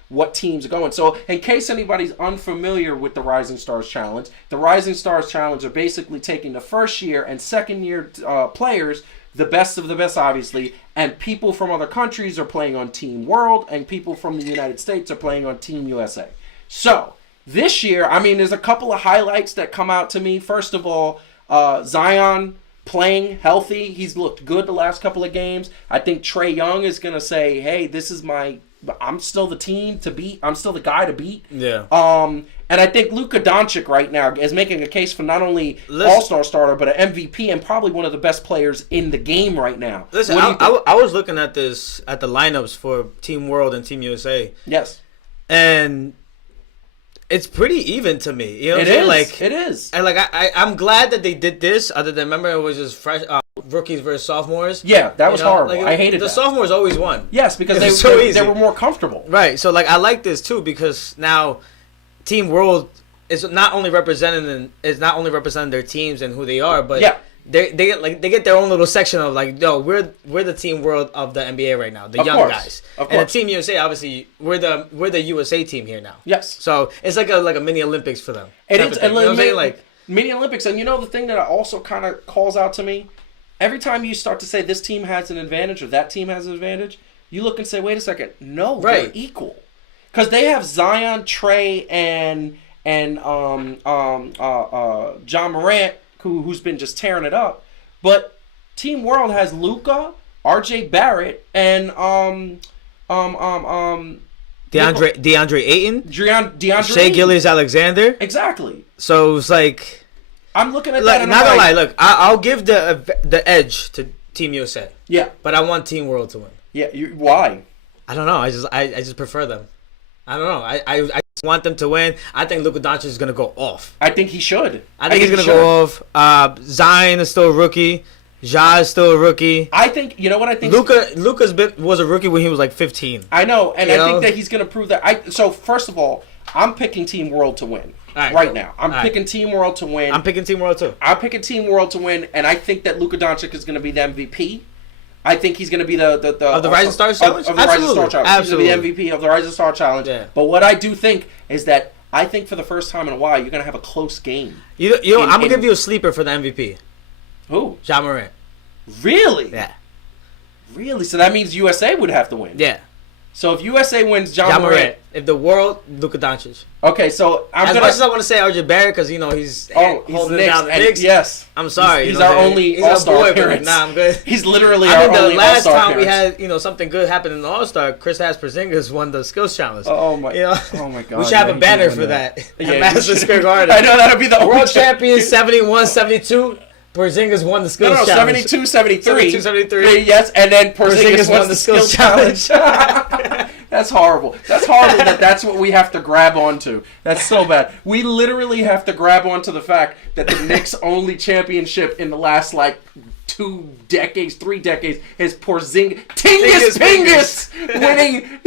what teams are going. So in case anybody's unfamiliar with the Rising Stars Challenge, the Rising Stars Challenge are basically taking the first year and second year players, the best of the best, obviously, and people from other countries are playing on Team World, and people from the United States are playing on Team USA. So this year, I mean, there's a couple of highlights that come out to me. First of all, Zion playing healthy. He's looked good the last couple of games. I think Trae Young is going to say, hey, I'm still the team to beat. I'm still the guy to beat. Yeah. And I think Luka Doncic right now is making a case for not only All-Star starter, but an MVP and probably one of the best players in the game right now. Listen, I was looking at the lineups for Team World and Team USA. Yes. And it's pretty even to me. You know what It I'm saying? is. Like, It is. And I'm glad that they did this. Other than, remember, it was just fresh rookies versus sophomores. Yeah, that was horrible. Like, I hated the that. sophomores always won. Yes, because It was so easy. they were more comfortable. Right. So like I like this too, because now Team World is not only representing their teams and who they are, but Yeah. they get their own little section of like, no, we're the Team World of the NBA right now, the Of young course. guys. Of And the course. Team USA, obviously, we're the USA team here now. Yes. So it's like a mini Olympics for them. It type is. of thing. You know what I'm saying? Like, mini Olympics. And you know the thing that also kind of calls out to me? Every time you start to say this team has an advantage or that team has an advantage, you look and say, wait a second. No, they're equal. Because they have Zion, Trae, and John Morant, who's been just tearing it up. But Team World has Luka, RJ Barrett, and DeAndre Ayton, DeAndre Shea Gilgeous-Alexander. Exactly. So it's like, I'm looking at like, that and not I'm gonna lie. like, Look, I'll give the edge to Team USA. Yeah. But I want Team World to win. Yeah. Why? I don't know. I just prefer them. I don't know. I just want them to win. I think Luka Doncic is gonna go off. I think he should. I think he's gonna go off. Zion is still a rookie. Ja is still a rookie. I think, you know what I think? Luka was a rookie when he was like 15. I know, and I think that he's going to prove that. So, first of all, I'm picking Team World to win right now. I'm picking Team World to win. I'm picking Team World too. I'm picking Team World to win, and I think that Luka Doncic is going to be the MVP. I think he's going to be the of the Rising Stars Challenge? Of the Rising Star Challenge. Absolutely. He's going to be the MVP of the Rising Star Challenge. Yeah. But what I do think is that I think for the first time in a while, you're going to have a close game. You know, I'm going to give you a sleeper for the MVP. Who? Ja Morant. Really? Yeah. Really? So that means USA would have to win. Yeah. So if USA wins, Ja Ja Morant. Morant. If the world, Luka Doncic. Okay, so As much as I want to say RJ Barrett, because, you know, he's holding it down the Knicks. Yes. I'm sorry. He's our only All-Star appearance. Nah, I'm good. He's literally our only All-Star appearance. The last time we had, you know, something good happen in the All-Star, Kristaps Porzingis won the skills challenge. Oh my! You know? Oh my God! We should have a banner for that. Yeah, Madison Square Garden. I know that'll be the World champion 71-72. Porzingis won the skills challenge. 72-73. 72-73. Yes, and then Porzingis won the skills challenge. That's horrible. That's horrible that's what we have to grab onto. That's so bad. We literally have to grab onto the fact that the Knicks' only championship in the last, like, 3 decades is Porzingis. Tingus winning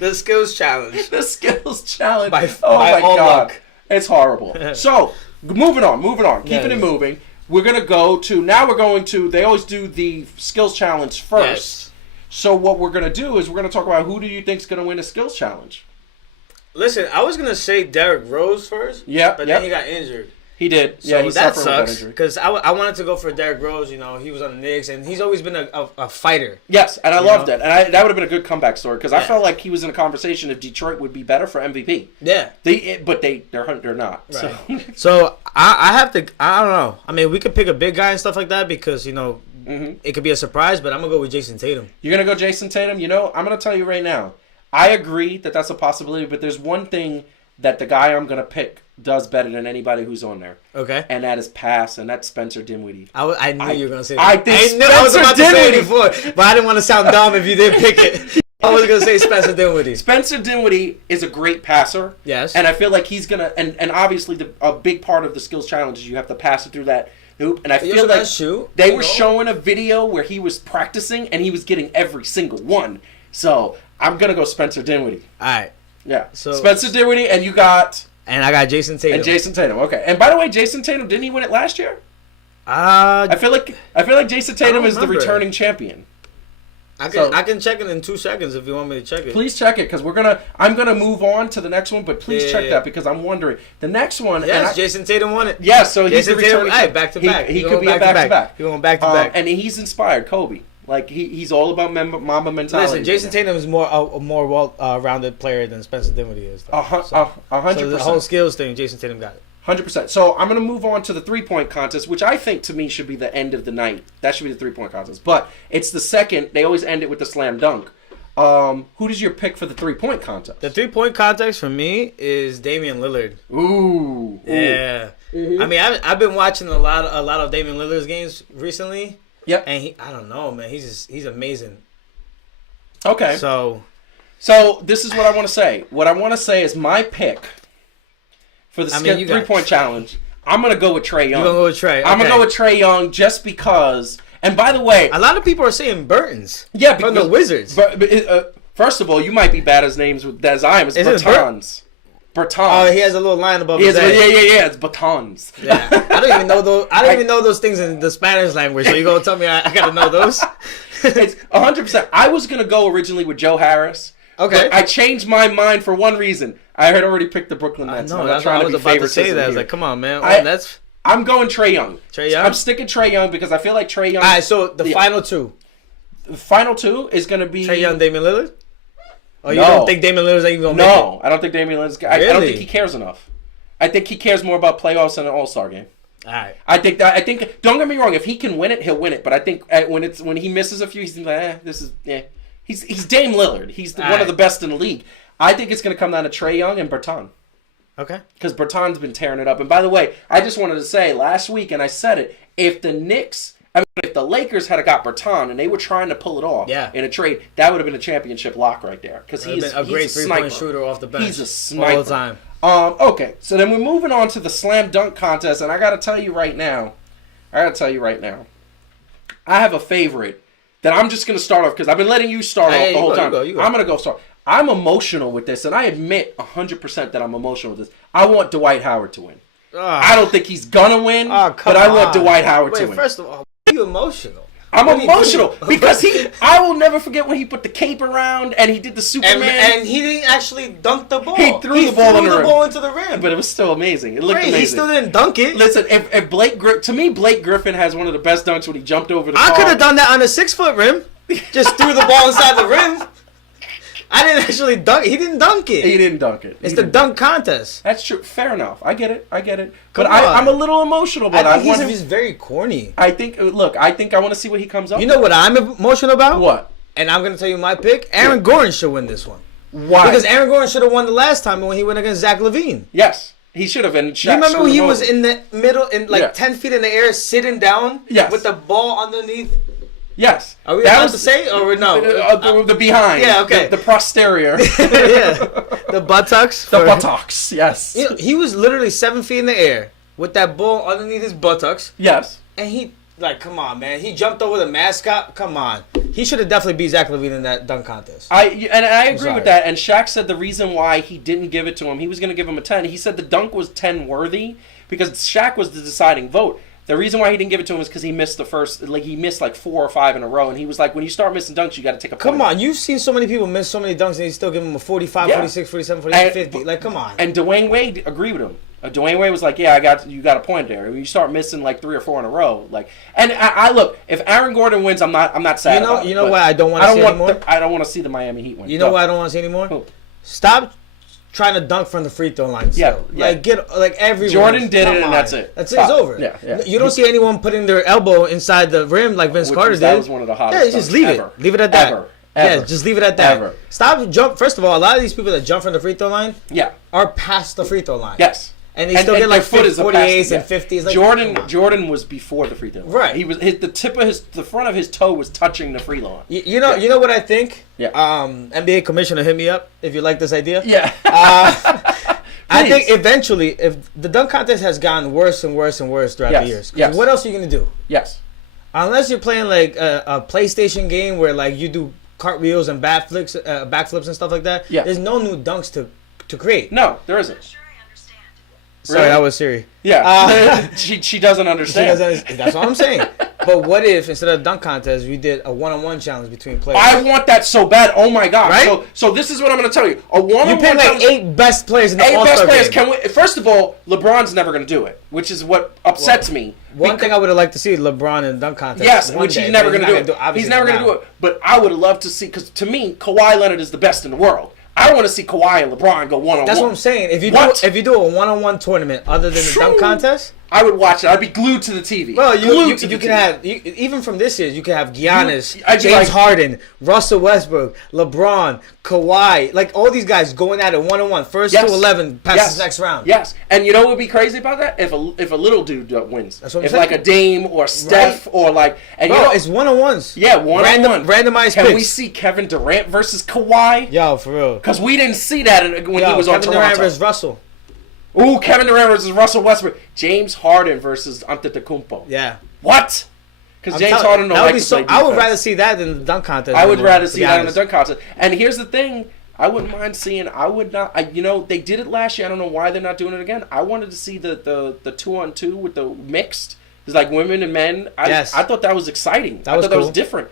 the skills challenge. The skills challenge. By my all God. luck. It's horrible. So, moving on. Keeping it moving. We're going to they always do the skills challenge first. Yes. So what we're going to do is we're going to talk about who do you think is going to win a skills challenge. Listen, I was going to say Derrick Rose first. Yeah. But then he got injured. He did. So he that suffered with sucks. that injury. Because I wanted to go for Derrick Rose. You know, he was on the Knicks, and he's always been a fighter. Yes, and I loved it. And that would have been a good comeback story because I felt like he was in a conversation if Detroit would be better for MVP. Yeah. But they're not. Right. So I have to. I don't know. I mean, we could pick a big guy and stuff like that because, you know, it could be a surprise. But I'm gonna go with Jason Tatum. You're gonna go Jason Tatum. You know, I'm gonna tell you right now. I agree that that's a possibility, but there's one thing that the guy I'm going to pick does better than anybody who's on there. Okay. And that is pass, and that's Spencer Dinwiddie. I knew you were going to say that. I think I was about Spencer to say it Dinwiddie. before, but I didn't want to sound dumb if you didn't pick it. I was going to say Spencer Dinwiddie. Spencer Dinwiddie is a great passer. Yes. And I feel like he's going to, and obviously a big part of the skills challenge is you have to pass it through that hoop. And I feel like they were showing a video where he was practicing and he was getting every single one. So I'm going to go Spencer Dinwiddie. All right. Yeah. So Spencer Dinwiddie, and you got... And I got Jason Tatum. And Jason Tatum, okay. And by the way, Jason Tatum, didn't he win it last year? I feel like Jason Tatum is the returning champion. I can check it in 2 seconds if you want me to check it. Please check it, because I'm gonna move on to the next one, but please check that because I'm wondering. The next one, yes, Jason Tatum won it. Yeah, so he's the returning. Back to back. He could be a back to back. He's going back to back, and he's inspired Kobe. Like he's all about Mamba mentality. Listen, Jason Tatum is more a more well-rounded player than Spencer Dinwiddie is. 100%. So the whole skills thing, Jason Tatum got it. 100%. So I'm going to move on to the 3-point contest, which I think to me should be the end of the night. That should be the 3-point contest. But it's the second. They always end it with the slam dunk. Who does your pick for the 3-point contest? The 3-point contest for me is Damian Lillard. Ooh. Yeah. Mm-hmm. I mean, I've been watching a lot of Damian Lillard's games recently. Yep. And I don't know, man. He's amazing. Okay. So this is what I want to say. What I want to say is my pick for the 3-point challenge. I'm gonna go with Trae Young. You're gonna go with Trae. Okay. I'm gonna go with Trae Young just because. And by the way, a lot of people are saying Burton's. Yeah, from the Wizards. First of all, you might be bad as names as I am. It's Bertans. Bertans. Oh, he has a little line above his head. Yeah. It's Bertans. Yeah, I don't even know those. I don't even know those things in the Spanish language. So you gonna tell me I gotta know those? It's 100%. I was gonna go originally with Joe Harris. Okay. But I changed my mind for one reason. I had already picked the Brooklyn Nets. I know. That's why I was about to say that. I was like, come on, man. I'm going Trae Young. Trae Young? I'm sticking Trae Young because I feel like Trae Young. All right, so the final two. The final two is going to be Trae Young, Damian Lillard? Oh, you don't think Damian Lillard's even going to make it? No, I don't think Damian Lillard's really? I don't think he cares enough. I think he cares more about playoffs and an All-Star game. All right. I think don't get me wrong, if he can win it, he'll win it, but I think when he misses a few, he's like, He's Dame Lillard. He's one of the best in the league. I think it's going to come down to Trae Young and Bertans. Okay. Because Bertans been tearing it up. And by the way, I just wanted to say last week, and I said it, if the Lakers had got Bertans and they were trying to pull it off in a trade, that would have been a championship lock right there. Because he's a great 3-point shooter off the bench. He's a sniper all the time. Okay, so then we're moving on to the slam dunk contest, and I got to tell you right now, I have a favorite that I'm just going to start off because I've been letting you start off the whole time. You go. I'm going to go start. I'm emotional with this, and I admit 100% that I'm emotional with this. I want Dwight Howard to win. I don't think he's going to win, but I want Dwight Howard to win. First of all, why are you emotional? I'm emotional because I will never forget when he put the cape around and he did the Superman. And he didn't actually dunk the ball. He threw the ball into the rim. But it was still amazing. It looked amazing. He still didn't dunk it. Listen, if Blake Griffin has one of the best dunks when he jumped over the I could have done that on a 6-foot rim. Just threw the ball inside the rim. I didn't actually dunk. He didn't dunk it. He didn't dunk it. It's the dunk contest. That's true. Fair enough. I get it. But I'm a little emotional about it. I think he's very corny. I think I want to see what he comes up with. You know what I'm emotional about? What? And I'm going to tell you my pick. Aaron Gordon should win this one. Why? Because Aaron Gordon should have won the last time when he went against Zach LaVine. Yes. He should have. And you remember when he was in the middle, 10 feet in the air, sitting down with the ball underneath? Yes. Are we allowed to say or no? The behind. Yeah, okay. The posterior. Yeah. The buttocks. The buttocks, yes. He was literally 7 feet in the air with that ball underneath his buttocks. Yes. And he, come on, man. He jumped over the mascot. Come on. He should have definitely beat Zach LaVine in that dunk contest. I agree with that. And Shaq said the reason why he didn't give it to him, he was going to give him a 10. He said the dunk was 10 worthy because Shaq was the deciding vote. The reason why he didn't give it to him is because he missed he missed 4 or 5 in a row, and he was like, when you start missing dunks, you got to take a point. Come on, you've seen so many people miss so many dunks, and you still give them a 45, 46, 47, 48, 50. Come on. And Dwayne Wade agreed with him. Dwayne Wade was like, yeah, you got a point there. When you start missing 3 or 4 in a row, and I look, if Aaron Gordon wins, I'm not sad about it. You know why I don't want to see anymore? I don't want to see the Miami Heat win. You know why I don't want to see anymore? Who? Stop trying to dunk from the free throw line. Everyone. Jordan did it, and that's it. It's over. Yeah. You don't see anyone putting their elbow inside the rim like Vince Carter did. That was one of the hottest. Yeah, just leave it. Leave it at that. Ever. Yeah, just leave it at that. Ever. Stop jump. First of all, a lot of these people that jump from the free throw line Yeah. are past the free throw line. Yes. And they still get like their foot is a 48s and pass- 50s. Like, Jordan was before the free throw line. Right. He was the front of his toe was touching the free line. You know what I think? Yeah. NBA commissioner, hit me up if you like this idea. Yeah. I think eventually, if the dunk contest has gotten worse and worse and worse throughout the years, 'cause Yes. what else are you gonna do? Yes. Unless you're playing like a PlayStation game where like you do cartwheels and backflips and stuff like that. Yeah. There's no new dunks to create. No, there isn't. Sorry, Really? that was Siri. Yeah. she doesn't understand. That's what I'm saying. But what if instead of dunk contest, we did a one-on-one challenge between players? I want that so bad. Oh my god! Right? So this is what I'm going to tell you. A one-on-one You pick like challenge- 8 best players in the Eight All-Star best players game. can win. First of all, LeBron's never going to do it, which is what upsets me. One thing I would have liked to see LeBron in dunk contest. Yes, one which day, he's never but going to do it. obviously He's never going to now. do it. But I would have loved to see, because to me, Kawhi Leonard is the best in the world. I want to see Kawhi and LeBron go one-on-one. That's what I'm saying. If you do a one-on-one tournament other than the dunk contest, I would watch it. I'd be glued to the TV. well, Glued you to can the TV. have even from this year, you can have Giannis, I'd be James like- Harden, Russell Westbrook, LeBron, Kawhi, like all these guys going at it one-on-one, first Yes. to 11, past Yes. the next round. Yes, and you know what would be crazy about that? If a little dude wins. That's what I'm if saying. like a Dame or Steph or like, and Bro, you know, it's one-on-ones. yeah, one-on-one. Randomized Can picks. we see Kevin Durant versus Kawhi? Yo, for real. Because we didn't see that when he was on Kevin Durant Toronto. versus Russell. Ooh, Kevin Durant versus Russell Westbrook. James Harden versus Antetokounmpo. Yeah. What? Because I'm James telling- Harden don't that would like be to so. play I would defense. rather see that than the dunk contest. I would rather to see be that in the honest. dunk contest. And here's the thing. I wouldn't mind seeing. I would not. They did it last year. I don't know why they're not doing it again. I wanted to see the 2-on-2 with the mixed. It's like women and men. Yes. I thought that was exciting. That was I thought that was cool. different.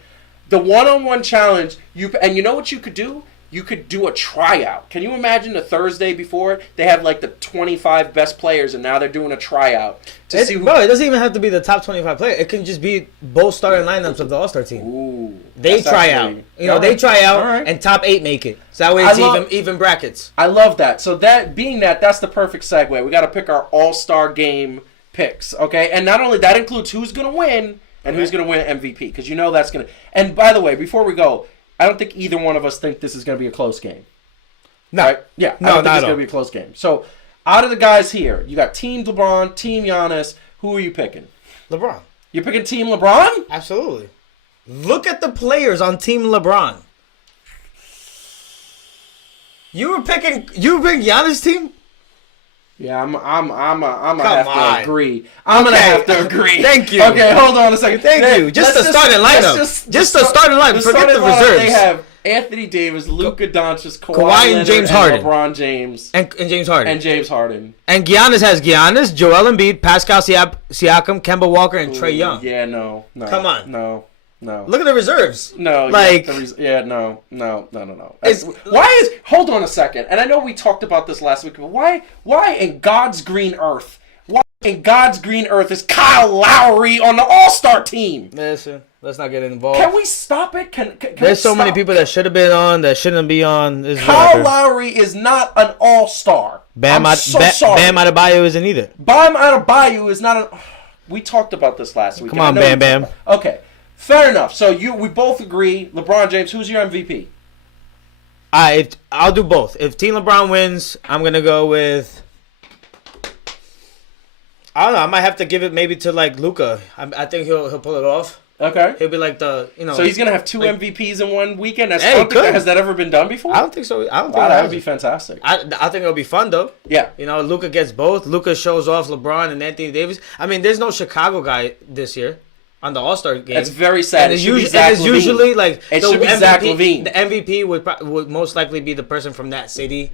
The one-on-one challenge. You know what you could do? You could do a tryout. Can you imagine the Thursday before they have like the 25 best players, and now they're doing a tryout to see who. Bro, it doesn't even have to be the top 25 player. It can just be both starting lineups of the All-Star team. Ooh, They that's try actually- out. They try out, All right. and top 8 make it. So that way it's even brackets. I love that. So that's the perfect segue. We got to pick our All-Star game picks, okay? And not only that includes who's going to win and who's going to win MVP, because you know that's going to. And by the way, before we go, I don't think either one of us think this is going to be a close game. No. Right? Yeah, No, I don't not think it's at going all. to be a close game. So out of the guys here, you got Team LeBron, Team Giannis. Who are you picking? LeBron. You're picking Team LeBron? Absolutely. Look at the players on Team LeBron. You were picking Giannis' team? Yeah, I'm gonna Come have on. to agree. I'm gonna have to agree. Thank you. Okay, hold on a second. Thank you. Just the starting lineup. Just the starting lineup. Forget the reserves. They have Anthony Davis, Luka Doncic, Kawhi Kawhi and Leonard, James Harden. LeBron James, And James Harden. and James Harden. And Giannis has Giannis, Joel Embiid, Pascal Siakam, Kemba Walker, and Trae Young. Yeah, no. Come on. No. Look at the reserves. No, Like- no. It's- Hold on a second. And I know we talked about this last week, but why in God's green earth? Why in God's green earth is Kyle Lowry on the All-Star team? Listen, let's not get involved. Can we stop it? Can There's we so many stop? people that should have been on that shouldn't be on. It's Kyle whatever. Lowry is not an all-star. Bam I'm so sorry. Bam Adebayo isn't either. Bam Adebayo is not an. We talked about this last week. Come on, Bam Bam. Okay, fair enough. So we both agree. LeBron James, who's your MVP? I'll do both. If Team LeBron wins, I'm gonna go with. I don't know. I might have to give it maybe to like Luka. I think he'll pull it off. Okay. He'll be like So he's gonna have two like- MVPs in one weekend. Hey, he could. Has that ever been done before? I don't think so. I don't think Wow, it that would has. be fantastic. I think it'll be fun though. Yeah. Luka gets both. Luka shows off LeBron and Anthony Davis. I mean, there's no Chicago guy this year on the All-Star game. That's very sad. And It it's, should be usually, Zach and it's LaVine. usually like It the should be Zach LaVine. The MVP would most likely be the person from that city.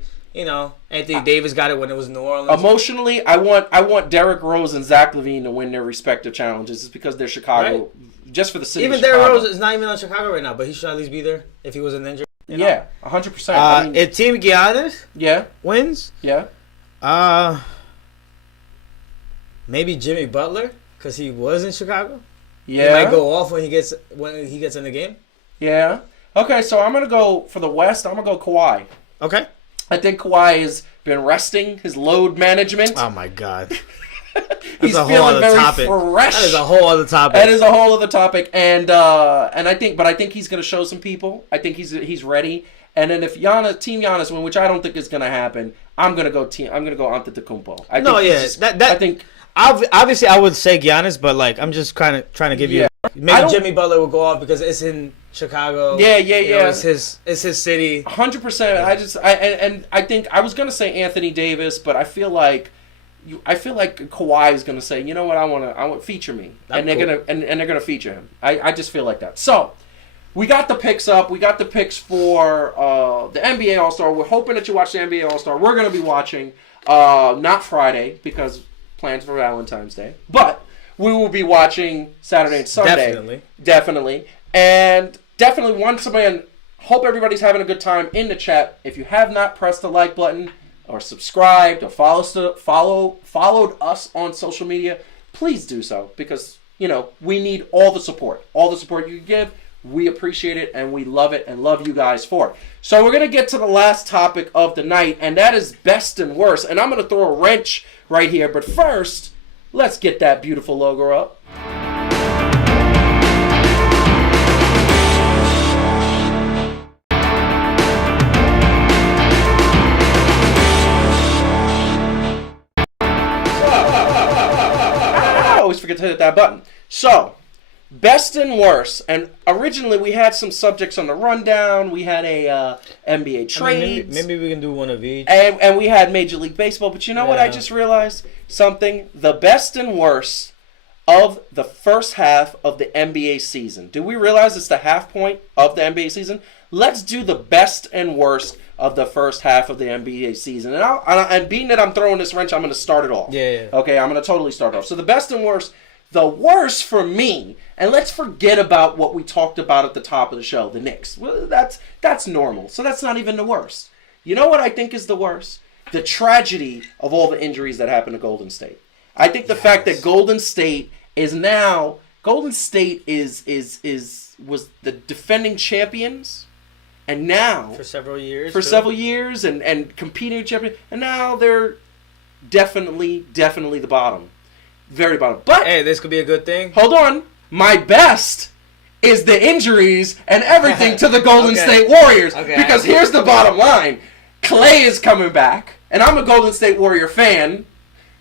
Anthony Davis got it when it was New Orleans. Emotionally, I want Derrick Rose and Zach LaVine to win their respective challenges. It's because they're Chicago, just for the city. Even of Derrick Chicago. Rose is not even on Chicago right now, but he should at least be there if he wasn't injured. Yeah, 100%. If Team Giannis Yeah, wins, yeah. maybe Jimmy Butler because he was in Chicago. Yeah. He might go off when he gets in the game. Yeah. Okay, so I'm gonna go for the West. I'm gonna go Kawhi. Okay. I think Kawhi has been resting his load management. Oh my God. He's That's a whole feeling other very topic. fresh. That is a whole other topic. That is a whole other topic, and I think he's going to show some people. I think he's ready. And then if Team Giannis win, which I don't think is going to happen, I'm going to go Antetokounmpo. I think obviously I would say Giannis, but like I'm just trying to give you. Maybe Jimmy Butler will go off because it's in Chicago. Yeah. You know, it's his city. 100%. I think I was going to say Anthony Davis, but I feel like Kawhi is going to say, you know what, I want to feature me, and they're gonna feature him. I just feel like that. So we got the picks up. We got the picks for the NBA All Star. We're hoping that you watch the NBA All Star. We're going to be watching not Friday because plans for Valentine's Day, but we will be watching Saturday and Sunday. Definitely, and definitely once again, hope everybody's having a good time in the chat. If you have not pressed the like button, or subscribed, or followed us on social media, please do so, because we need all the support. All the support you can give, we appreciate it, and we love it, and love you guys for it. So we're gonna get to the last topic of the night, and that is best and worst. And I'm gonna throw a wrench right here, but first, let's get that beautiful logo up. I always forget to hit that button. So, best and worst. And originally we had some subjects on the rundown. We had a NBA trade. Maybe we can do one of each. And we had Major League Baseball. But you know what? I just realized something. The best and worst of the first half of the NBA season. Do we realize it's the half point of the NBA season? Let's do the best and worst of the first half of the NBA season. And being that I'm throwing this wrench, I'm going to start it off. Yeah. Okay, I'm going to totally start off. So the best and worst. The worst for me, and let's forget about what we talked about at the top of the show, the Knicks. Well, that's normal. So that's not even the worst. You know what I think is the worst? The tragedy of all the injuries that happened to Golden State. I think the fact that Golden State was the defending champions. And now for several years and competing champion, and now they're definitely the bottom, very bottom. But hey, this could be a good thing. Hold on, my best is the injuries and everything to the Golden State Warriors, because here's the bottom line: Klay is coming back, and I'm a Golden State Warrior fan,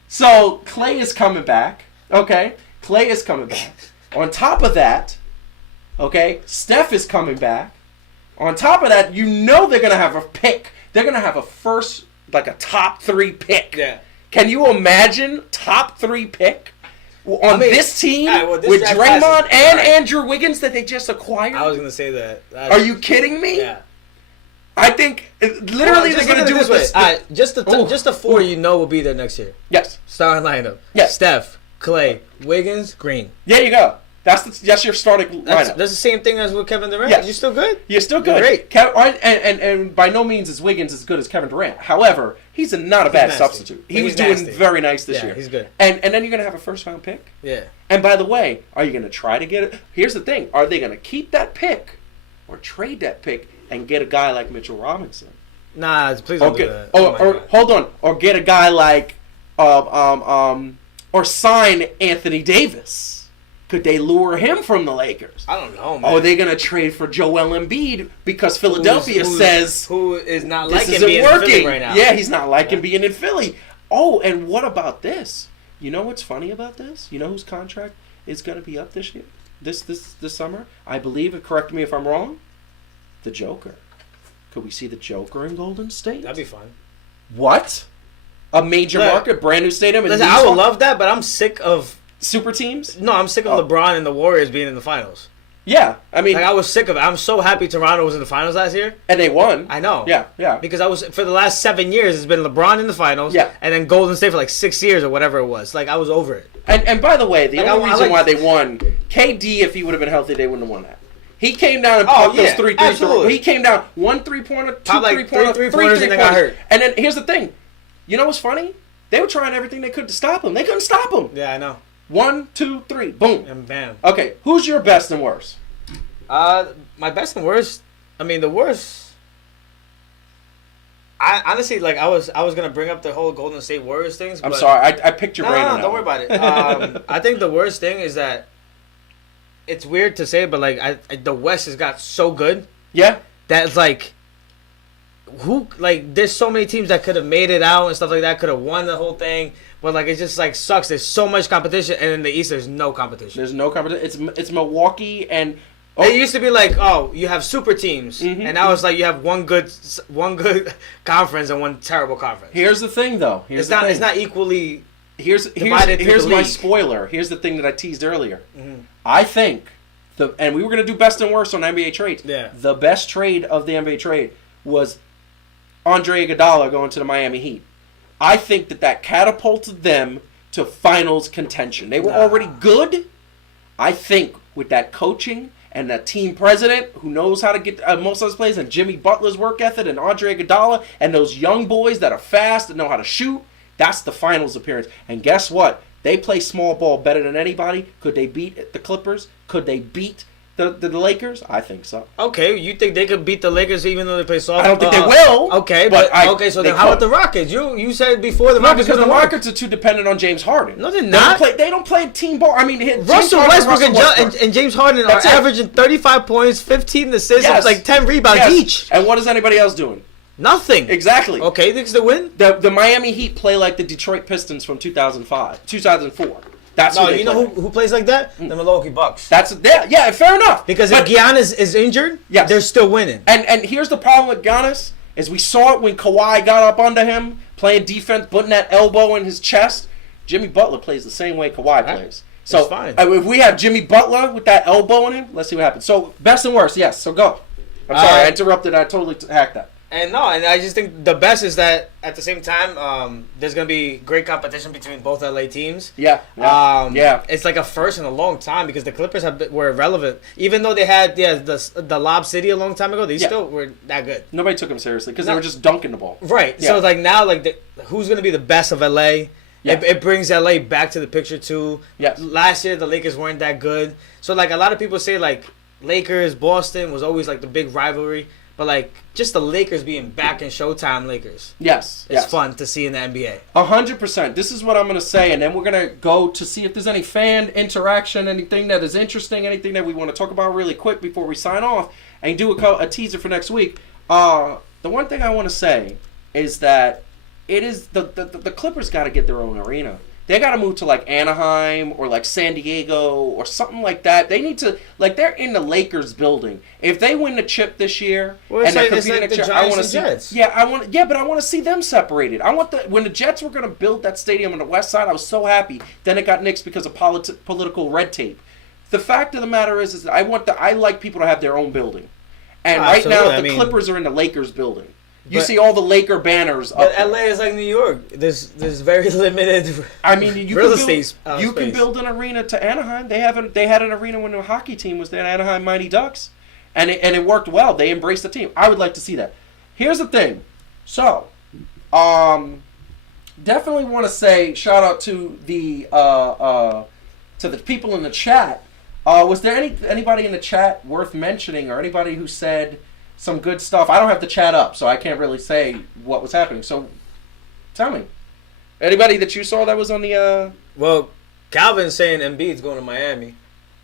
so Klay is coming back. Okay, Klay is coming back. On top of that, Steph is coming back. On top of that, they're going to have a pick. They're going to have a first, like a top 3 pick. Yeah. Can you imagine top 3 pick on this team with Draymond and Andrew Wiggins that they just acquired? I was going to say that. Are you kidding me? Yeah. I think literally they're going to do this. Just the 4 will be there next year. Yes. Starting lineup. Yes. Steph, Klay, Wiggins, Green. There you go. That's your starting lineup. That's the same thing as with Kevin Durant. Yes. You're still good. You're still good. Great. And by no means is Wiggins as good as Kevin Durant. However, he's not a bad substitute. He was doing very nice this year. He's good. And then you're going to have a first-round pick? Yeah. And by the way, are you going to try to get it? Here's the thing. Are they going to keep that pick or trade that pick and get a guy like Mitchell Robinson? Nah, please don't do that. Or hold on. Or get a guy like or sign Anthony Davis. Could they lure him from the Lakers? I don't know, man. Or are they going to trade for Joel Embiid because Philadelphia says who is not this liking isn't being working. in Philly right now? Yeah, he's not liking being in Philly. Oh, and what about this? You know what's funny about this? You know whose contract is going to be up this year? This summer? I believe, correct me if I'm wrong, the Joker. Could we see the Joker in Golden State? That'd be fun. What? A major market, brand new stadium? Listen, I would love that, but I'm sick of super teams? No, I'm sick of LeBron and the Warriors being in the finals. Yeah, I mean, I was sick of it. I'm so happy Toronto was in the finals last year, and they won. I know. Yeah. Because for the last 7 years, it's been LeBron in the finals. Yeah. And then Golden State for like 6 years or whatever it was. Like I was over it. And by the way, the only reason why they won, KD, if he would have been healthy, they wouldn't have won that. He came down and popped those 3 threes. He came down 1 3-pointer, 2 3-pointer, 3 3-pointers, and they got hurt. And then here's the thing. You know what's funny? They were trying everything they could to stop him. They couldn't stop him. Yeah, I know. 1 2 3, boom, and bam. Okay, who's your best and worst? My best and worst. I mean, the worst. I honestly like I was gonna bring up the whole Golden State Warriors things. I'm but sorry, I picked your brain on that. Don't worry about it. I think the worst thing is that it's weird to say, but like the West has got so good. Yeah. That it's like there's so many teams that could have made it out and stuff like that, could have won the whole thing, but like it just like sucks. There's so much competition, and in the East there's no competition. There's no competition. It's Milwaukee and. It used to be like, oh, you have super teams, and now it's like you have one good conference and one terrible conference. Here's the thing, though. It's not equally. Here's my spoiler. Here's the thing that I teased earlier. Mm-hmm. I think and we were gonna do best and worst on NBA trades. Yeah. The best trade of the NBA trade was Andre Iguodala going to the Miami Heat. I think that catapulted them to finals contention. They were already good. I think with that coaching. And that team president who knows how to get most of those plays, and Jimmy Butler's work ethic, and Andre Iguodala, and those young boys that are fast and know how to shoot, that's the finals appearance. And guess what? They play small ball better than anybody. Could they beat the Clippers? Could they beat the Lakers? I think so. Okay, you think they could beat the Lakers even though they play soft? I don't think they will. Okay, so then how about the Rockets? You said before the Rockets. Because the Rockets are too dependent on James Harden. No, they're not. They don't play team ball. I mean, Russell Westbrook and James Harden are averaging 35 points, 15 assists, like 10 rebounds each. And what is anybody else doing? Nothing. Exactly. Okay, this is the win. The Miami Heat play like the Detroit Pistons from 2004. That's who plays like that? The Milwaukee Bucks. Fair enough. Because if Giannis is injured, they're still winning. And here's the problem with Giannis, is we saw it when Kawhi got up under him, playing defense, putting that elbow in his chest. Jimmy Butler plays the same way Kawhi plays. So fine. If we have Jimmy Butler with that elbow in him, let's see what happens. So best and worst, yes. So go. I'm sorry, I interrupted. I totally hacked that. And I just think the best is that at the same time, there's gonna be great competition between both LA teams. Yeah. It's like a first in a long time because the Clippers were irrelevant, even though they had the Lob City a long time ago. They still were that good. Nobody took them seriously because they were just dunking the ball. Right. Yeah. So like now, who's gonna be the best of LA? Yeah. It brings LA back to the picture too. Yes. Last year the Lakers weren't that good, so like a lot of people say like Lakers Boston was always like the big rivalry. But, like, just the Lakers being back in Showtime Lakers. Yes. It's fun to see in the NBA. 100%. This is what I'm going to say, and then we're going to go to see if there's any fan interaction, anything that is interesting, anything that we want to talk about really quick before we sign off, and do a teaser for next week. The one thing I want to say is that it is the Clippers got to get their own arena. They got to move to, like, Anaheim or, like, San Diego or something like that. They need to, like, they're in the Lakers building. If they win the chip this year and they're competing in the chip, I want to see. Jets. But I want to see them separated. I want when the Jets were going to build that stadium on the west side, I was so happy. Then it got nixed because of political red tape. The fact of the matter is that I like people to have their own building. And right now, the Clippers are in the Lakers building. You see all the Laker banners. But LA is like New York. There's very limited. I mean, you can build an arena to Anaheim. They had an arena when the hockey team was there, Anaheim Mighty Ducks, and it worked well. They embraced the team. I would like to see that. Here's the thing. So, definitely want to say shout out to the people in the chat. Was there anybody in the chat worth mentioning, or anybody who said some good stuff? I don't have the chat up, so I can't really say what was happening. So, tell me. Anybody that you saw that was on the... Well, Calvin's saying Embiid's going to Miami.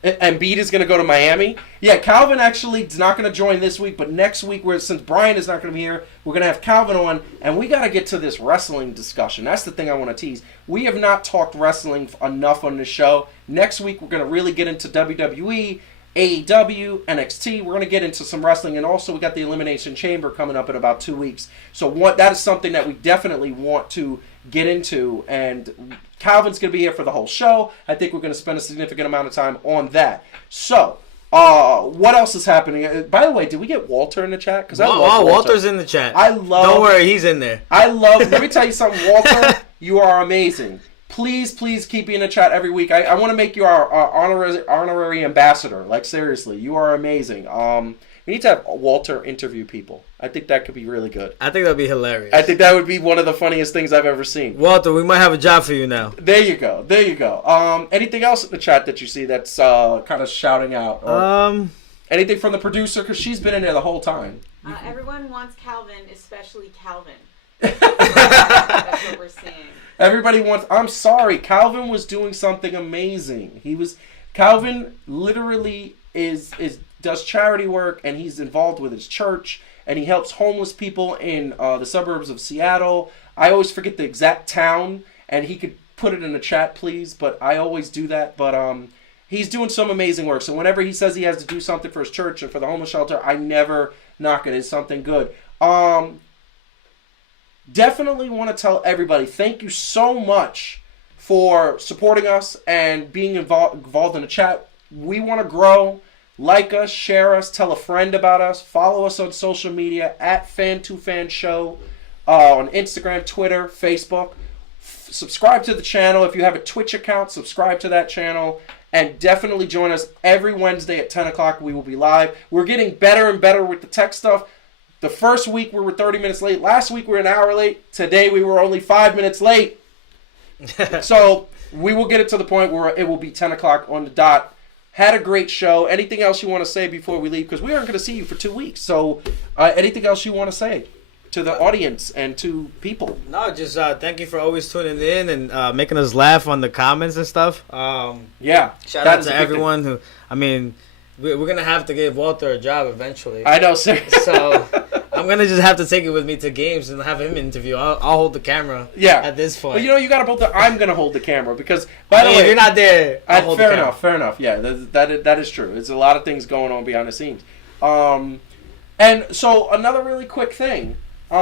Embiid is going to go to Miami? Yeah, Calvin actually is not going to join this week, but next week, since Brian is not going to be here, we're going to have Calvin on, and we got to get to this wrestling discussion. That's the thing I want to tease. We have not talked wrestling enough on the show. Next week, we're going to really get into WWE, AEW, NXT. We're going to get into some wrestling, and also we got the Elimination Chamber coming up in about 2 weeks. So that is something that we definitely want to get into, and Calvin's going to be here for the whole show. I think we're going to spend a significant amount of time on that. So, what else is happening? By the way, did we get Walter in the chat? Because Walter's in the chat. Don't worry, he's in there. Let me tell you something, Walter. You are amazing. Please keep me in the chat every week. I want to make you our honorary ambassador. Like, seriously, you are amazing. We need to have Walter interview people. I think that could be really good. I think that would be hilarious. I think that would be one of the funniest things I've ever seen. Walter, we might have a job for you now. There you go. Anything else in the chat that you see that's kind of shouting out? Anything from the producer? Because she's been in there the whole time. Everyone wants Calvin, especially Calvin. That's what we're seeing. Everybody wants... I'm sorry. Calvin was doing something amazing. Calvin literally does charity work, and he's involved with his church, and he helps homeless people in the suburbs of Seattle. I always forget the exact town, and he could put it in the chat, please, but I always do that. But he's doing some amazing work. So whenever he says he has to do something for his church and for the homeless shelter, I never knock it. It's something good. Definitely want to tell everybody, thank you so much for supporting us and being involved in the chat. We want to grow. Like us, share us, tell a friend about us, follow us on social media at Fan2Fan Show on Instagram, Twitter, Facebook. Subscribe to the channel. If you have a Twitch account, subscribe to that channel. And definitely join us every Wednesday at 10 o'clock. We will be live. We're getting better and better with the tech stuff. The first week we were 30 minutes late. Last week we were an hour late. Today we were only 5 minutes late. So we will get it to the point where it will be 10 o'clock on the dot. Had a great show. Anything else you want to say before we leave? Because we aren't going to see you for 2 weeks. So anything else you want to say to the audience and to people? No, just thank you for always tuning in and making us laugh on the comments and stuff. Yeah. Shout out to everyone who, I mean, we're going to have to give Walter a job eventually. I know, sir. So I'm going to just have to take it with me to games and have him interview. I'll hold the camera at this point. Well, you got to hold I'm going to hold the camera because, by the way, if you're not there, I'll hold the camera. Fair enough. Yeah, that is true. There's a lot of things going on behind the scenes. And so another really quick thing. We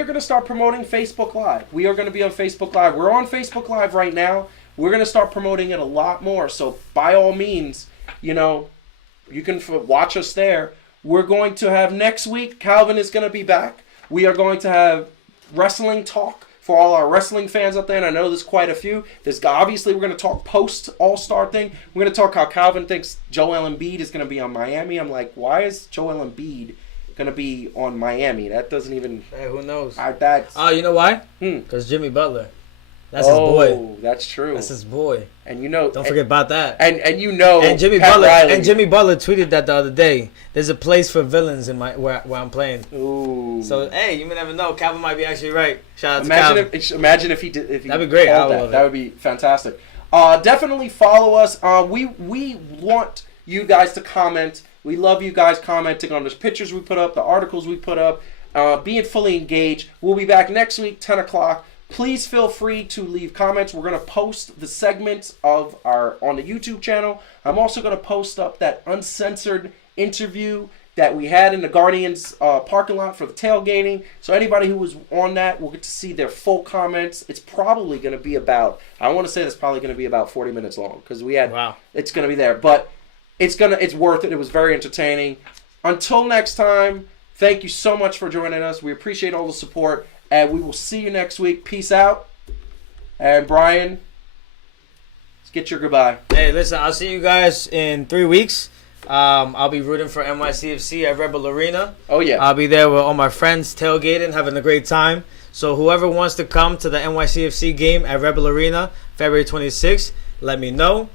are going to start promoting Facebook Live. We are going to be on Facebook Live. We're on Facebook Live right now. We're going to start promoting it a lot more. So by all means, you can watch us there. We're going to have next week, Calvin is going to be back. We are going to have wrestling talk for all our wrestling fans out there, and I know there's quite a few. Obviously, we're going to talk post All-Star thing. We're going to talk how Calvin thinks Joel Embiid is going to be on Miami. I'm like, why is Joel Embiid going to be on Miami? That doesn't even... Hey, who knows? You know why? Because Jimmy Butler. That's his boy. Oh, that's true. That's his boy. And don't forget about that. And Jimmy Butler Riley. And Jimmy Butler tweeted that the other day. There's a place for villains in where I'm playing. Ooh. So hey, you may never know. Calvin might be actually right. Shout out to Calvin. Imagine if he did. If he that'd be great. I would love that would be fantastic. Definitely follow us. We want you guys to comment. We love you guys commenting on the pictures we put up, the articles we put up, being fully engaged. We'll be back next week, 10 o'clock. Please feel free to leave comments. We're going to post the segments on the YouTube channel. I'm also going to post up that uncensored interview that we had in the Guardians parking lot for the tailgating. So anybody who was on that will get to see their full comments. It's probably going to be about 40 minutes long because we had. Wow. It's going to be there, but it's worth it. It was very entertaining. Until next time, thank you so much for joining us. We appreciate all the support. And we will see you next week. Peace out. And Brian, let's get your goodbye. Hey, listen, I'll see you guys in 3 weeks. I'll be rooting for NYCFC at Rebel Arena. Oh, yeah. I'll be there with all my friends tailgating, having a great time. So whoever wants to come to the NYCFC game at Rebel Arena, February 26th, let me know.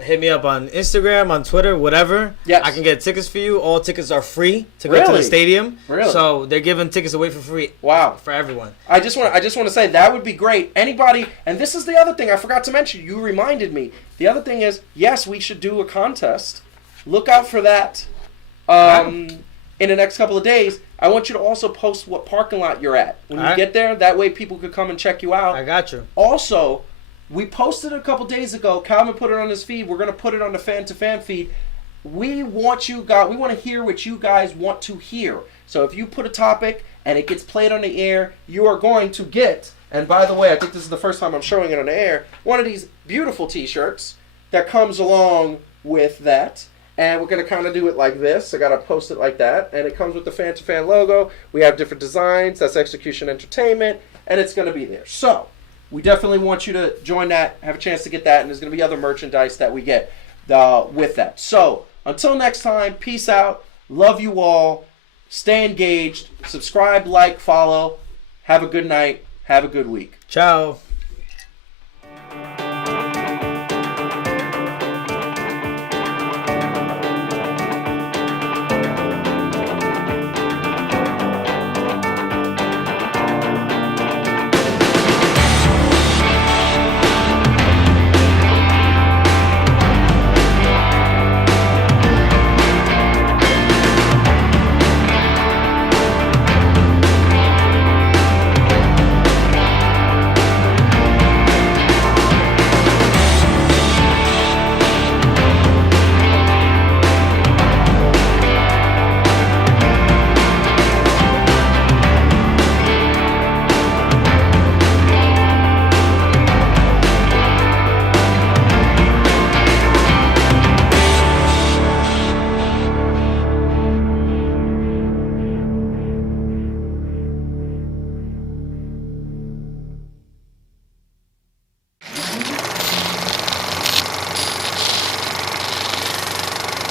Hit me up on Instagram, on Twitter, whatever. Yes. I can get tickets for you. All tickets are free to go to the stadium. Really? So they're giving tickets away for free. Wow. For everyone. I just want to say that would be great. Anybody, and this is the other thing I forgot to mention. You reminded me. The other thing is, yes, we should do a contest. Look out for that in the next couple of days. I want you to also post what parking lot you're at when you get there. That way people could come and check you out. I got you. Also, we posted a couple days ago. Calvin put it on his feed. We're going to put it on the fan-to-fan feed. We want to hear what you guys want to hear. So if you put a topic and it gets played on the air, you are going to get, and by the way, I think this is the first time I'm showing it on the air, one of these beautiful t-shirts that comes along with that. And we're going to kind of do it like this. I got to post it like that. And it comes with the fan-to-fan logo. We have different designs. That's Execution Entertainment. And it's going to be there. So we definitely want you to join that, have a chance to get that, and there's going to be other merchandise that we get with that. So, until next time, peace out. Love you all. Stay engaged. Subscribe, like, follow. Have a good night. Have a good week. Ciao.